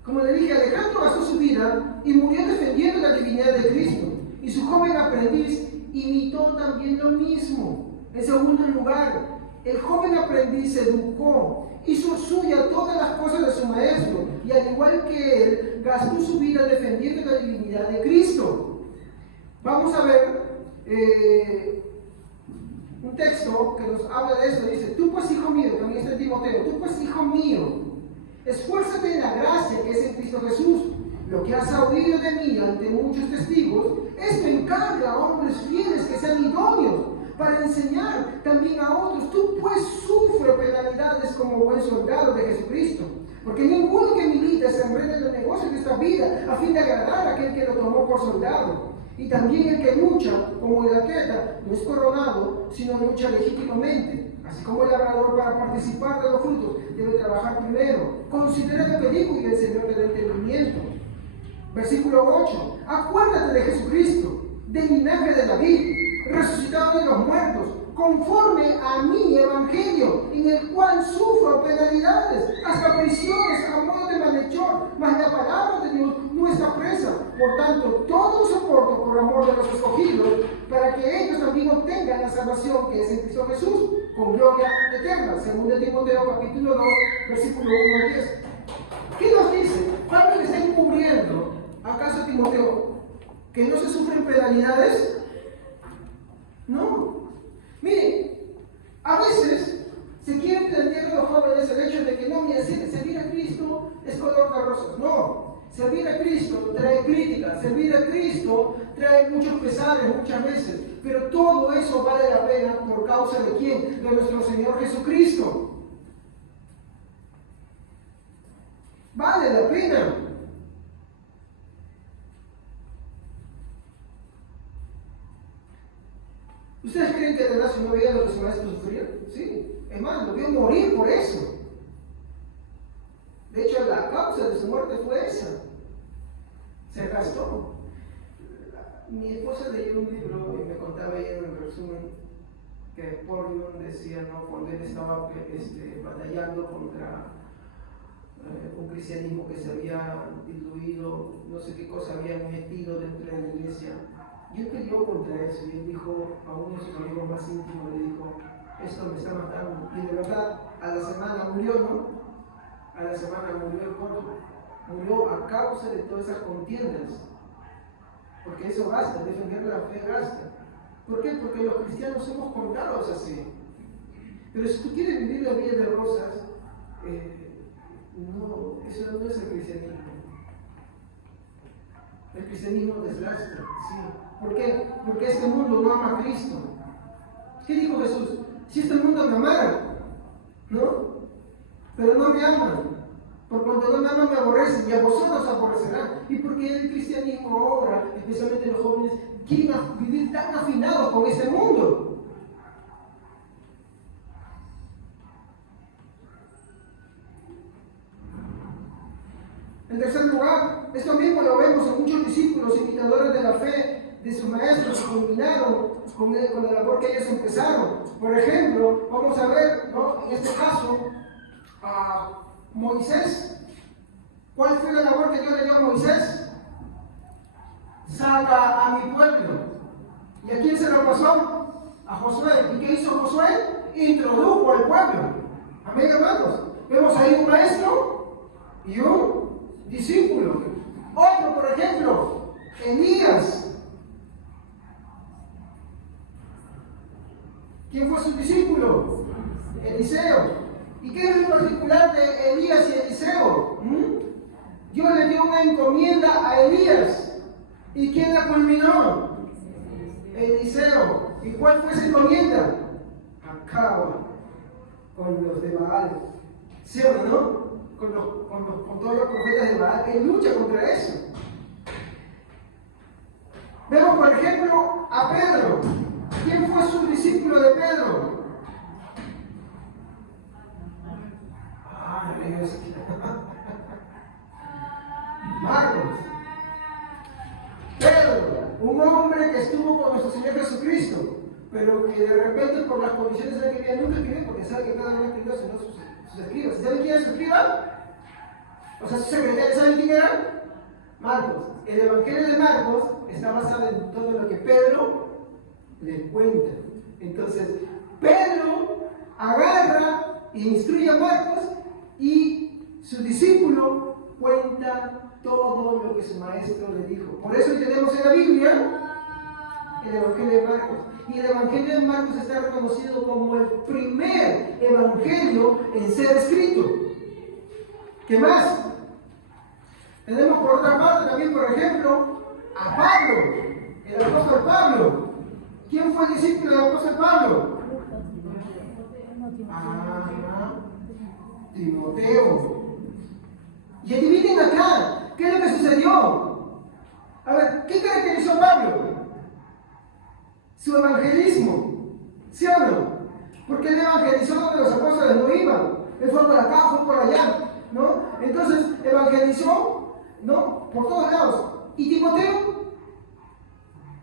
como le dije, Alejandro gastó su vida y murió defendiendo la divinidad de Cristo. Y su joven aprendiz imitó también lo mismo. En segundo lugar, el joven aprendiz se educó, hizo suya todas las cosas de su maestro, y al igual que él, gastó su vida defendiendo la divinidad de Cristo. Vamos a ver un texto que nos habla de esto. Dice: tú pues, hijo mío, también está en Timoteo, tú pues, hijo mío, esfuérzate en la gracia que es en Cristo Jesús. Lo que has oído de mí ante muchos testigos, esto encarga a hombres fieles que sean idóneos para enseñar también a otros. Tú pues sufre penalidades como buen soldado de Jesucristo, porque ninguno que milita se enreda en los negocios de esta vida a fin de agradar a aquel que lo tomó por soldado. Y también el que lucha como el atleta no es coronado, sino lucha legítimamente. Así como el labrador, para participar de los frutos, debe trabajar primero. Considera lo que dijo y el Señor te da entendimiento. Versículo 8. Acuérdate de Jesucristo, del linaje de David, resucitado de los muertos, conforme a mi evangelio, en el cual sufro penalidades, hasta prisiones a modo de malhechor, mas la palabra de Dios no está presa. Por tanto, todo lo soporto por amor de los escogidos, para que ellos también obtengan la salvación que es en Cristo Jesús, con gloria eterna. Según de Timoteo capítulo 2, versículo 1 al 10. ¿Qué nos dice? Pablo le está encubriendo acaso a Timoteo que no se sufren penalidades. No. Miren, a veces se quiere plantear a los jóvenes el hecho de que no, mira, servir a Cristo es color de rosas. No, servir a Cristo trae críticas, servir a Cristo trae muchos pesares muchas veces, pero todo eso vale la pena por causa de ¿quién? De nuestro Señor Jesucristo. Vale la pena. ¿Ustedes creen que Atanasio no veía lo que su maestro sufría? Sí, es más, lo vio morir por eso. De hecho, la causa de su muerte fue esa. Se gastó. Mi esposa leyó un libro y me contaba ella en el resumen que Paul Young decía, ¿no? Cuando él estaba batallando contra un cristianismo que se había diluido, no sé qué cosa habían metido dentro de la iglesia. Y él peleó contra eso y él dijo a uno de sus amigos más íntimos, le dijo: esto me está matando. Y de verdad, a la semana murió, ¿no? A la semana murió el corto. Murió a causa de todas esas contiendas. Porque eso gasta, defender la fe gasta. ¿Por qué? Porque los cristianos somos contados así. Pero si tú quieres vivir la vida de rosas, no, eso no es el cristianismo. El cristianismo deslastra, sí. ¿Por qué? Porque este mundo no ama a Cristo. ¿Qué dijo Jesús? Si este mundo me amara, ¿no? Pero no me aman. Por cuanto no me aman, me aborrecen, y a vosotros aborrecerán. Y porque el cristianismo ahora, especialmente los jóvenes, quieren vivir tan afinados con este mundo. En tercer lugar, esto mismo lo vemos en muchos discípulos imitadores de la fe de sus maestros que culminaron con la labor que ellos empezaron. Por ejemplo, vamos a ver, ¿no? En este caso, a Moisés. ¿Cuál fue la labor que Dios le dio a Moisés? Saca a mi pueblo. ¿Y a quién se lo pasó? A Josué. ¿Y qué hizo Josué? Introdujo al pueblo. Amén, hermanos. Vemos ahí un maestro y un discípulo. Otro, por ejemplo, Elías. ¿Quién fue su discípulo? Eliseo. ¿Y qué es lo particular de Elías y Eliseo? Dios le dio una encomienda a Elías. ¿Y quién la culminó? Eliseo. ¿Y cuál fue esa encomienda? Acaba con los de Baal. ¿Sí o no? Con todos los profetas de Baal. Él lucha contra eso. Vemos, por ejemplo, a Pedro. ¿Quién fue su discípulo de Pedro? Marcos. Pedro, un hombre que estuvo con nuestro Señor Jesucristo, pero que de repente por las condiciones en las que vivía nunca escribió, porque sabe que cada uno escribió sino sus escribas. ¿Saben quién es su escriba? O sea, su secretario, ¿saben quién era? Marcos. El Evangelio de Marcos está basado en todo lo que Pedro le cuenta. Entonces, Pedro agarra e instruye a Marcos y su discípulo cuenta todo lo que su maestro le dijo. Por eso tenemos en la Biblia el Evangelio de Marcos. Y el Evangelio de Marcos está reconocido como el primer evangelio en ser escrito. ¿Qué más? Tenemos por otra parte también, por ejemplo, a Pablo, el apóstol Pablo. ¿Quién fue el discípulo del apóstol Pablo? Timoteo. Y adivinen acá, ¿qué es lo que sucedió? A ver, ¿qué caracterizó a Pablo? Su evangelismo, ¿sí o no? Porque él evangelizó donde los apóstoles no iban. Él fue por acá, fue por allá, ¿no? Entonces, evangelizó, ¿no? Por todos lados. ¿Y Timoteo?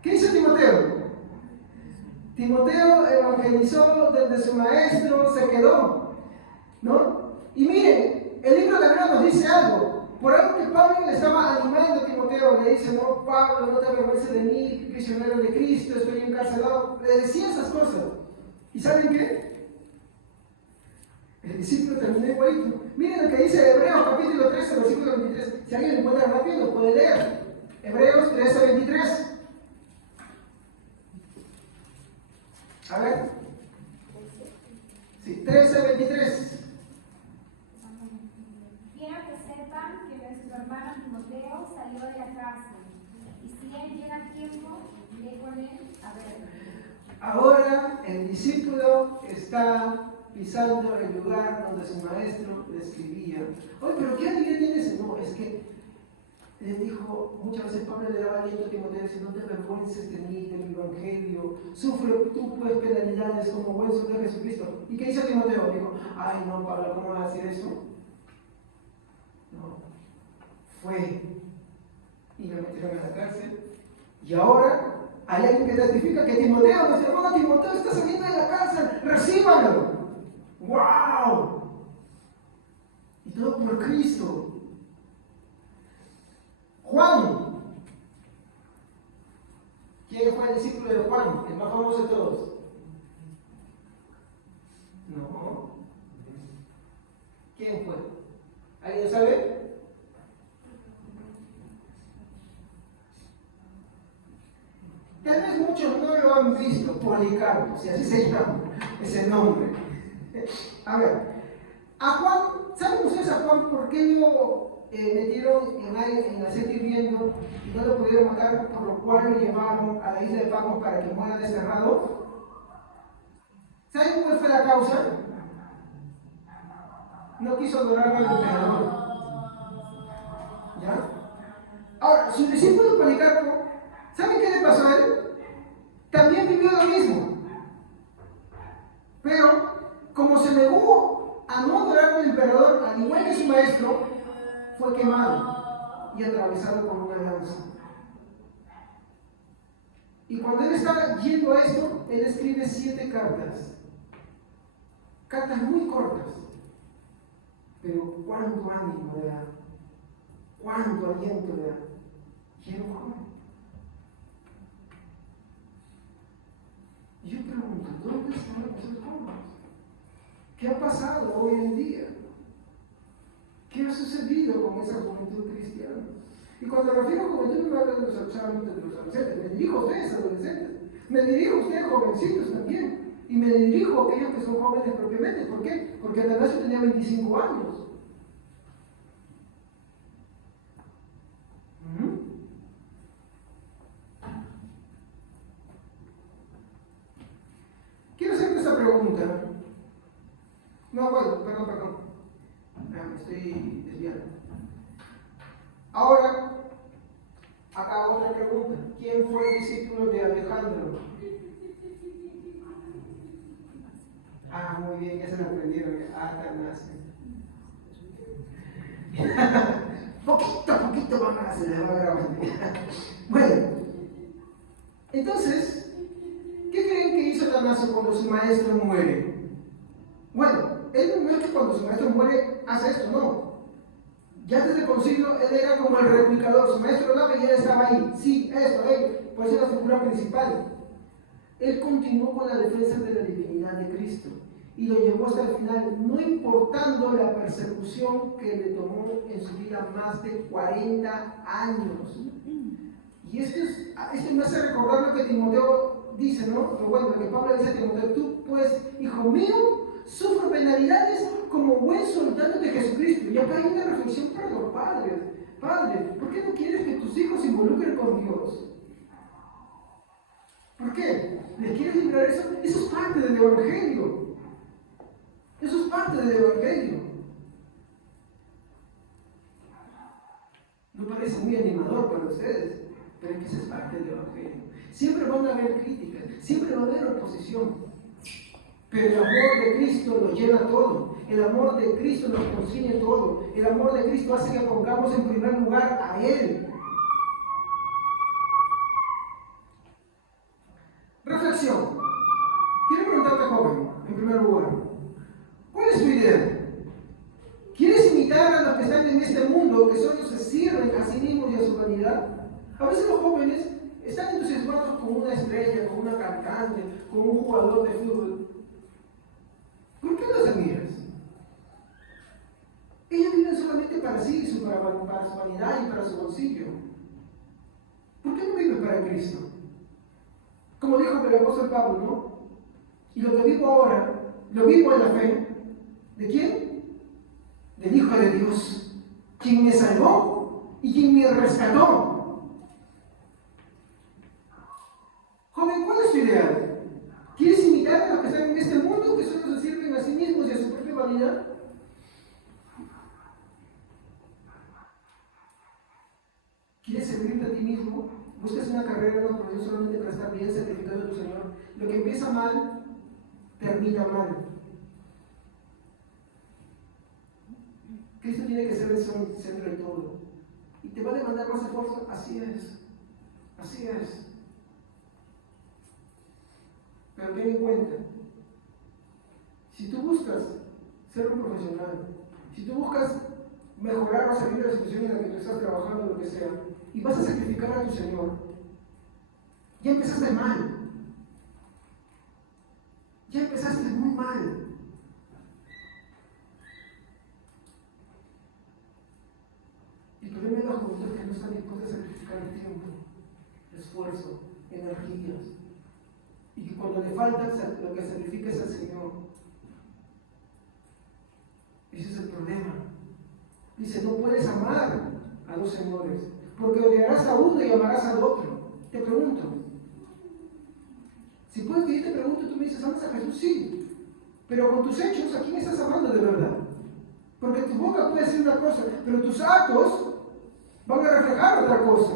¿Qué hizo Timoteo? Timoteo evangelizó donde su maestro se quedó, ¿no? Y miren, el libro de Hebreos nos dice algo. Por algo que Pablo le estaba animando a Timoteo, le dice, no, Pablo, no te avergüences de mí, prisionero de Cristo, estoy encarcelado. Le decía esas cosas. ¿Y saben qué? El discípulo terminó igualito. Miren lo que dice Hebreos capítulo 13, versículo 23. Si alguien lo encuentra rápido, lo puede leer. Hebreos 13, 23. A ver. Sí, 13, 23. Quiero que sepan que nuestro hermano Timoteo salió de la cárcel. Y si él llega a tiempo, iré con él a verlo. Ahora el discípulo está pisando el lugar donde su maestro le escribía. Oye, pero ¿qué alegría tiene ese? No, es que le dijo, muchas veces Pablo le daba aliento a Timoteo, dice, no te avergüences de mí, de mi evangelio, sufre tú pues penalidades como buen soldado de Jesucristo. ¿Y qué hizo Timoteo? Dijo, ay no, Pablo, ¿cómo vas a decir eso? No, fue y lo metieron a la cárcel. Y ahora hay alguien que testifica que Timoteo, nuestro hermano Timoteo está saliendo de la cárcel, recíbanlo. ¡Wow! Y todo por Cristo. Juan. ¿Quién fue el discípulo de Juan? El más famoso de todos. No. ¿Quién fue? ¿Alguien sabe? Tal vez muchos no lo han visto, Policarpo, si así se llama ese nombre. A ver, a Juan, ¿saben ustedes a Juan por qué lo metieron en aceite hirviendo y no lo pudieron matar, por lo cual lo llevaron a la isla de Patmos para que muera desterrado? ¿Saben cuál fue la causa? No quiso adorar al emperador. ¿Ya? Ahora, su discípulo Policarpo, ¿saben qué le pasó a él? También vivió lo mismo. Pero, como se negó a no adorar al emperador, al igual que su maestro, fue quemado y atravesado con una lanza. Y cuando él está yendo a esto, él escribe 7 cartas. Cartas muy cortas. Pero cuánto ánimo le da. Cuánto aliento le da. Quiero comer. Y yo pregunto, ¿dónde están esos jóvenes? ¿Qué ha pasado hoy en día? ¿Qué ha sucedido con esa juventud cristiana? Y cuando me refiero a juventud, no hablo de los adolescentes, me dirijo a ustedes adolescentes, me dirijo a ustedes jovencitos también. Y me dirijo a aquellos que son jóvenes propiamente. ¿Por qué? Porque Atanasio tenía 25 años. Quiero hacerte esta pregunta. No, bueno, perdón. Me estoy desviando. Ahora, acá otra pregunta. ¿Quién fue el discípulo de Alejandro? Ah, muy bien, ya se lo aprendieron. Atanasio. Poquito van a hacer, va grabando. Bueno, entonces, ¿qué creen que hizo Atanasio cuando su maestro muere? Bueno, él no es que cuando su maestro muere hace esto, no. Ya desde el concilio él era como el replicador, su maestro hablaba y él estaba ahí. Sí, esto, pues es la figura principal. Él continuó con la defensa de la divinidad de Cristo y lo llevó hasta el final, no importando la persecución que le tomó en su vida más de 40 años. Y esto me hace recordar lo que Timoteo dice, ¿no? Pero bueno, lo que Pablo dice a Timoteo: tú pues, hijo mío, sufro penalidades como buen soldado de Jesucristo. Y acá hay una reflexión para los padres. Padre, ¿por qué no quieres que tus hijos se involucren con Dios? ¿Por qué? ¿Les quieres librar eso? Eso es parte del Evangelio. Eso es parte del Evangelio. No parece muy animador para ustedes, pero es que eso es parte del Evangelio. Siempre van a haber críticas, siempre va a haber oposición. Pero el amor de Cristo lo llena todo. El amor de Cristo nos consigue todo. El amor de Cristo hace que pongamos en primer lugar a Él. Reflexión. Quiero preguntarte, joven, en primer lugar, ¿cuál es tu idea? ¿Quieres imitar a los que están en este mundo, que solo se sirven a sí mismos y a su vanidad? A veces los jóvenes están entusiasmados con una estrella, con una cantante, con un jugador de fútbol. ¿Por qué los admiras? Ellos viven solamente para sí, para su vanidad y para su bolsillo. ¿Por qué no viven para Cristo? Como dijo el apóstol Pablo, ¿no? Y lo que vivo ahora, lo vivo en la fe. ¿De quién? Del Hijo de Dios, quien me salvó y quien me rescató. Joven, ¿cuál es tu ideal? ¿Quieres imitar a los que están en este mundo, que solo se sirven a sí mismos y a su propia vanidad? ¿Quieres servirte a ti mismo? Buscas una carrera, una profesión solamente para estar bien certificado de tu Señor. Lo que empieza mal, termina mal. Cristo tiene que ser el centro de todo. ¿Y te va a demandar más esfuerzo? Así es. Así es. Pero ten en cuenta, si tú buscas ser un profesional, si tú buscas mejorar o salir de la situación en la que tú estás trabajando, lo que sea, y vas a sacrificar a tu Señor, ya empezaste mal. Ya empezaste muy mal. El problema de la juventud es que no están dispuestos a sacrificar el tiempo, esfuerzo, energías. Y que cuando le falta, lo que sacrifica es al Señor. Ese es el problema. Dice, no puedes amar a dos señores, porque odiarás a uno y amarás al otro. Te pregunto, si puedes que yo te pregunto, tú me dices, ¿amas a Jesús? Sí. Pero con tus hechos, ¿a quién estás amando de verdad? Porque tu boca puede decir una cosa, pero tus actos van a reflejar otra cosa.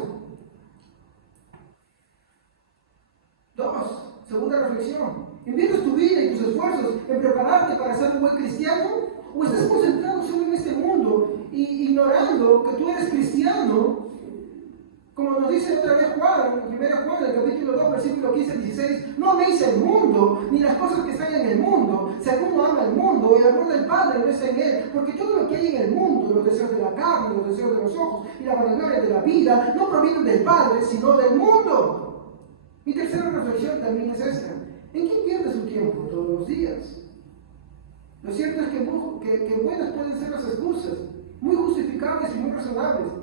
Dos, segunda reflexión. ¿Inviertes tu vida y tus esfuerzos en prepararte para ser un buen cristiano? ¿O estás concentrado solo en este mundo y ignorando que tú eres cristiano? Como nos dice otra vez Juan, en 1 Juan, en el capítulo 2, versículo 15-16, no améis el mundo, ni las cosas que están en el mundo. Si alguno ama el mundo, el amor del Padre no está en él, porque todo lo que hay en el mundo, los deseos de la carne, los deseos de los ojos y la vanagloria de la vida, no provienen del Padre, sino del mundo. Mi tercera reflexión también es esta. ¿En qué pierde su tiempo todos los días? Lo cierto es que buenas pueden ser las excusas, muy justificables y muy razonables.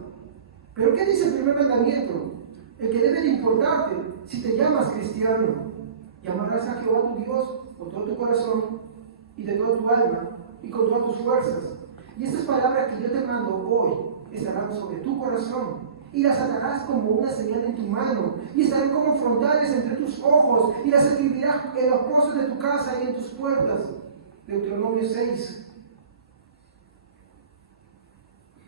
Pero ¿qué dice el primer mandamiento? El que debe de importarte si te llamas cristiano. Llamarás a Jehová tu Dios con todo tu corazón y de toda tu alma y con todas tus fuerzas. Y estas palabras que yo te mando hoy estarán sobre tu corazón y las atarás como una señal en tu mano y estarán como frontales entre tus ojos y las escribirás en los postes de tu casa y en tus puertas. Deuteronomio 6.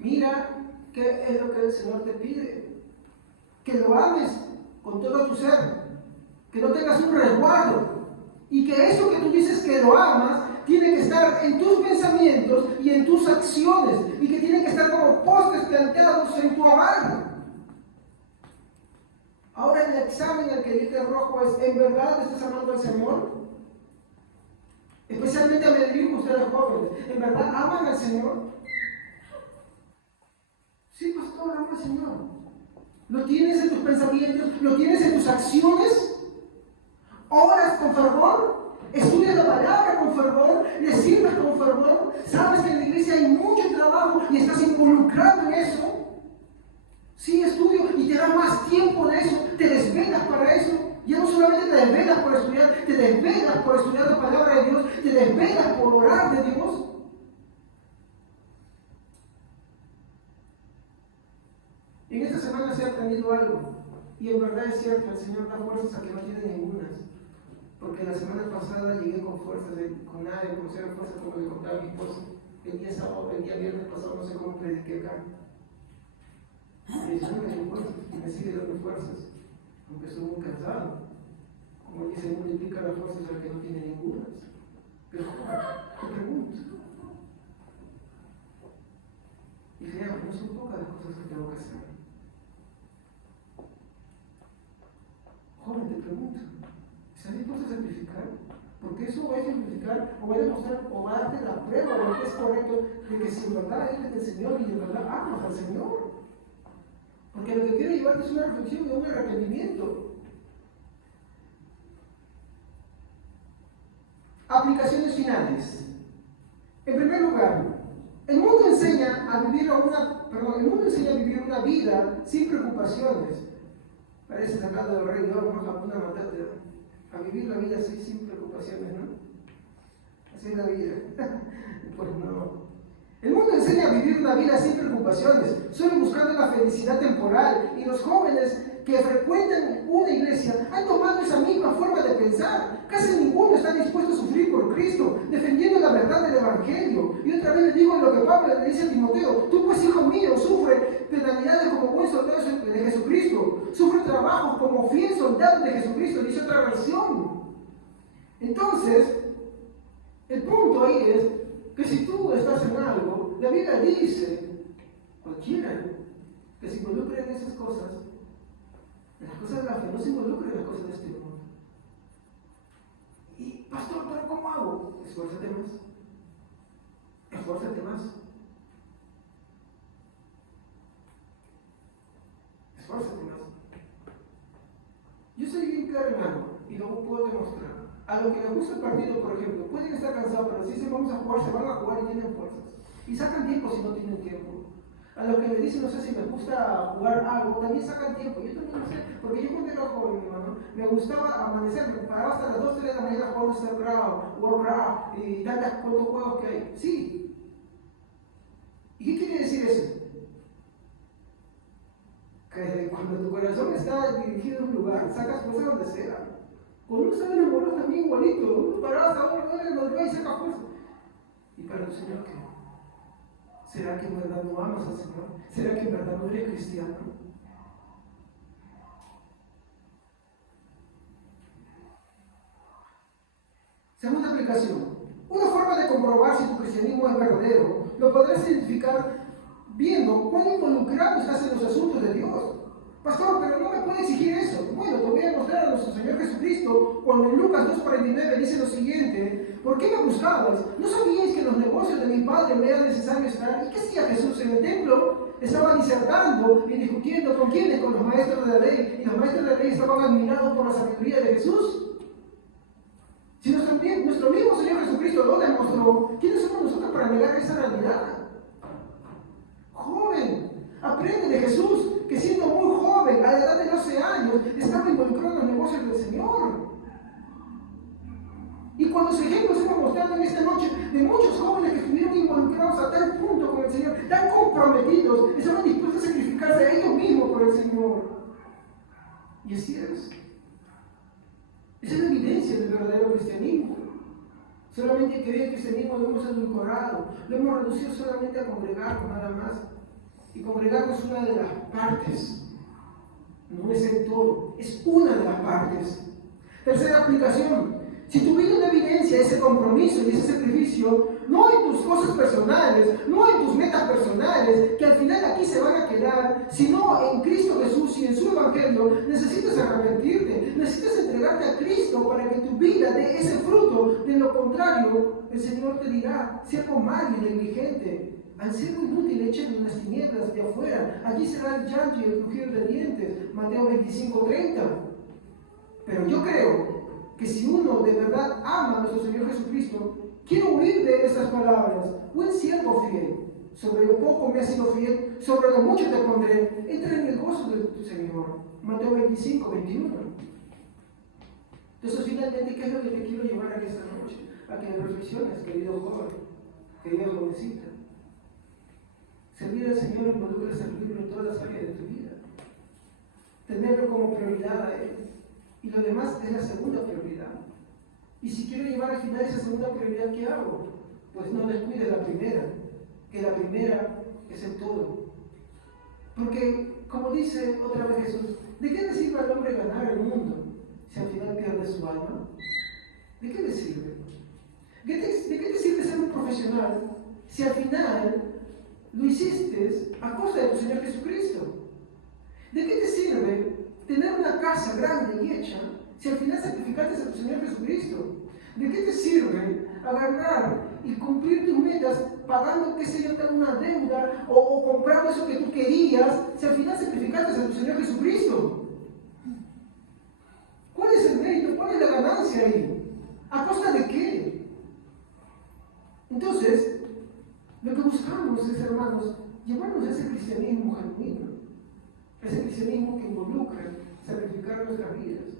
Mira qué es lo que el Señor te pide. Que lo ames con todo tu ser, que no tengas un resguardo y que eso que tú dices que lo amas tiene que estar en tus pensamientos y en tus acciones y que tiene que estar como postes planteados en tu hogar. Ahora el examen al que dice el rojo es: ¿en verdad estás amando al Señor? Especialmente me dirijo a ustedes jóvenes, ¿en verdad aman al Señor? Sí, pastor, amo al Señor. ¿Lo tienes en tus pensamientos? ¿Lo tienes en tus acciones? ¿Oras con fervor? ¿Estudias la palabra con fervor? ¿Le sirves con fervor? ¿Sabes que en la iglesia hay mucho trabajo y estás involucrado en eso? Sí, estudio y te da más tiempo de eso. ¿Te desvelas para eso? Ya no solamente te desvelas por estudiar, te desvelas por estudiar la palabra de Dios, te desvelas por orar de Dios. En esta semana se ha aprendido algo, y en verdad es cierto, el Señor da fuerzas a que no tiene ninguna. Porque la semana pasada llegué con fuerzas, con nada de conocer fuerzas como le contaba a mi esposa. El día sábado, el día viernes pasado, no sé cómo prediqué acá. El Señor me dio fuerzas, y me sigue dando fuerzas, aunque estoy muy cansado. Como dice, multiplica las fuerzas al que no tiene ninguna. Pero, te pregunto. Y créame, no son pocas las cosas que tengo que hacer. Joven, te pregunto, ¿estás dispuesto a sacrificar? Porque eso va a ejemplificar o va a demostrar o va a darte la prueba de lo que es correcto, de que si en verdad eres del Señor y en verdad amas al Señor. Porque lo que quiere llevarte es una reflexión y un arrepentimiento. Aplicaciones finales. En primer lugar, el mundo enseña a vivir una vida sin preocupaciones. Parece sacado del rey de oro, vamos a poner a vivir la vida así sin preocupaciones, ¿no? Así es la vida. Pues no. El mundo enseña a vivir una vida sin preocupaciones, solo buscando la felicidad temporal, y los jóvenes que frecuentan una iglesia han tomado esa misma forma de pensar. Casi ninguno está dispuesto a sufrir por Cristo, defendiendo la verdad del Evangelio. Y otra vez le digo lo que Pablo le dice a Timoteo: tú pues, hijo mío, sufre penalidades como buen soldado de Jesucristo, sufre trabajos como fiel soldado de Jesucristo, dice otra versión. Entonces, el punto ahí es que si tú estás en algo, la Biblia dice, cualquiera que se involucre en esas cosas, en las cosas de la fe, no se involucre en las cosas de este mundo. Y, pastor, ¿pero cómo hago? Esfuérzate más. Esfuérzate más. Esfuérzate más. Yo soy bien claro en algo, y lo puedo demostrar. A lo que les gusta el partido, por ejemplo, pueden estar cansados, pero si dicen vamos a jugar, se van a jugar y tienen fuerzas. Y sacan tiempo si no tienen tiempo. A lo que me dicen, no sé si me gusta jugar algo, también sacan tiempo. Yo también lo sé, porque yo cuando era joven, hermano, me gustaba amanecer, me paraba hasta las 2, 3 de la mañana jugando StarCraft, Warcraft y tantos juegos que hay. Sí. ¿Y qué quiere decir eso? Que cuando tu corazón está dirigido a un lugar, sacas fuerza donde sea. Cuando uno está enamorado también igualito, uno parado hasta una hora en los y saca fuerza. ¿Y para el Señor qué? ¿Será que en verdad no amas al Señor? ¿Será que en verdad no eres cristiano? Segunda aplicación. Una forma de comprobar si tu cristianismo es verdadero lo podrás identificar viendo cuán involucrado estás en los asuntos de Dios. Pastor, pero no me puede exigir eso. Bueno, te voy a mostrar a nuestro Señor Jesucristo cuando en Lucas 2:49 dice lo siguiente: ¿por qué me buscabais? ¿No sabíais que en los negocios de mi padre me era necesario estar? ¿Y qué hacía Jesús en el templo? Estaba disertando y discutiendo con quiénes, con los maestros de la ley. Y los maestros de la ley estaban admirados por la sabiduría de Jesús. Si nuestro mismo Señor Jesucristo lo demostró, ¿quiénes somos nosotros para negar esa realidad? Joven, aprende de Jesús, que siendo muy joven, a la edad de 12 años, estaba involucrado en los negocios del Señor. Y cuando los ejemplos hemos mostrado en esta noche de muchos jóvenes que estuvieron involucrados a tal punto con el Señor, tan comprometidos, estaban dispuestos a sacrificarse a ellos mismos por el Señor. Y así es. Esa es la evidencia del verdadero cristianismo. Solamente que el cristianismo lo hemos edulcorado, lo hemos reducido solamente a congregarnos nada más. Y congregarnos es una de las partes, no es el todo, es una de las partes. Tercera aplicación: si tu vida no evidencia ese compromiso y ese sacrificio, no en tus cosas personales, no en tus metas personales, que al final aquí se van a quedar, sino en Cristo Jesús y en su Evangelio, necesitas arrepentirte, necesitas entregarte a Cristo para que tu vida dé ese fruto. De lo contrario, el Señor te dirá: siervo malo y negligente, al ser inútil echen en las tinieblas de afuera, allí será el llanto y el crujir de dientes. Mateo 25:30. Pero yo creo que si uno de verdad ama a nuestro Señor Jesucristo, quiere huir de esas palabras. Buen siervo fiel, sobre lo poco me has sido fiel, sobre lo mucho te pondré, entra en el gozo de tu Señor. Mateo 25:21. Entonces, finalmente, ¿qué es lo que te quiero llevar a esta noche? A que reflexiones, querido joven, querida jovencita. Servir al Señor involucra servirlo en todas las áreas de tu vida. Tenerlo como prioridad a Él. Y lo demás es la segunda prioridad. Y si quiero llevar al final esa segunda prioridad, ¿qué hago? Pues no descuides la primera, que la primera es el todo. Porque, como dice otra vez Jesús, ¿de qué le sirve al hombre ganar el mundo si al final pierde su alma? ¿De qué le sirve? ¿De qué te sirve ser un profesional si al final lo hiciste a costa de tu Señor Jesucristo? ¿De qué te sirve tener una casa grande y hecha si al final sacrificaste a tu Señor Jesucristo? ¿De qué te sirve agarrar y cumplir tus metas pagando, qué sé yo, una deuda o comprando eso que tú querías si al final sacrificaste a tu Señor Jesucristo? ¿Cuál es el mérito? ¿Cuál es la ganancia ahí? ¿A costa de qué? Entonces, lo que buscamos es, hermanos, llevarnos a ese cristianismo genuino, ese cristianismo que involucra sacrificar nuestras vidas.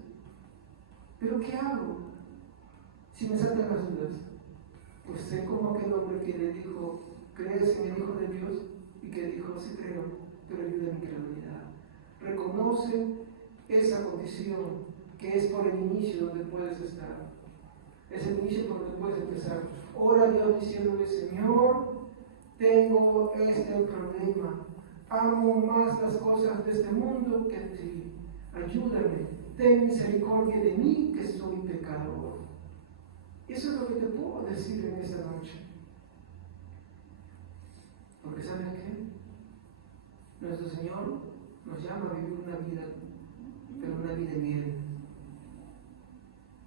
¿Pero qué hago si me saltan las dudas? Pues sé como aquel hombre que le dijo: ¿crees en el Hijo de Dios? Y que dijo: sí creo, pero ayuda a mi incredulidad. Reconoce esa condición que es por el inicio donde puedes estar. Es el inicio por donde puedes empezar. Ora a Dios diciéndole: Señor, tengo este problema. Amo más las cosas de este mundo que de ti. Ayúdame. Ten misericordia de mí, que soy pecador. Eso es lo que te puedo decir en esta noche. Porque ¿sabes qué? Nuestro Señor nos llama a vivir una vida, pero una vida bien.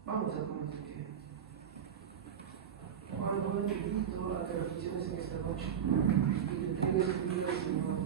Vamos a tomar este tiempo. Juan, te invito a que reflexiones en esta noche y te entregues tu vida al Señor.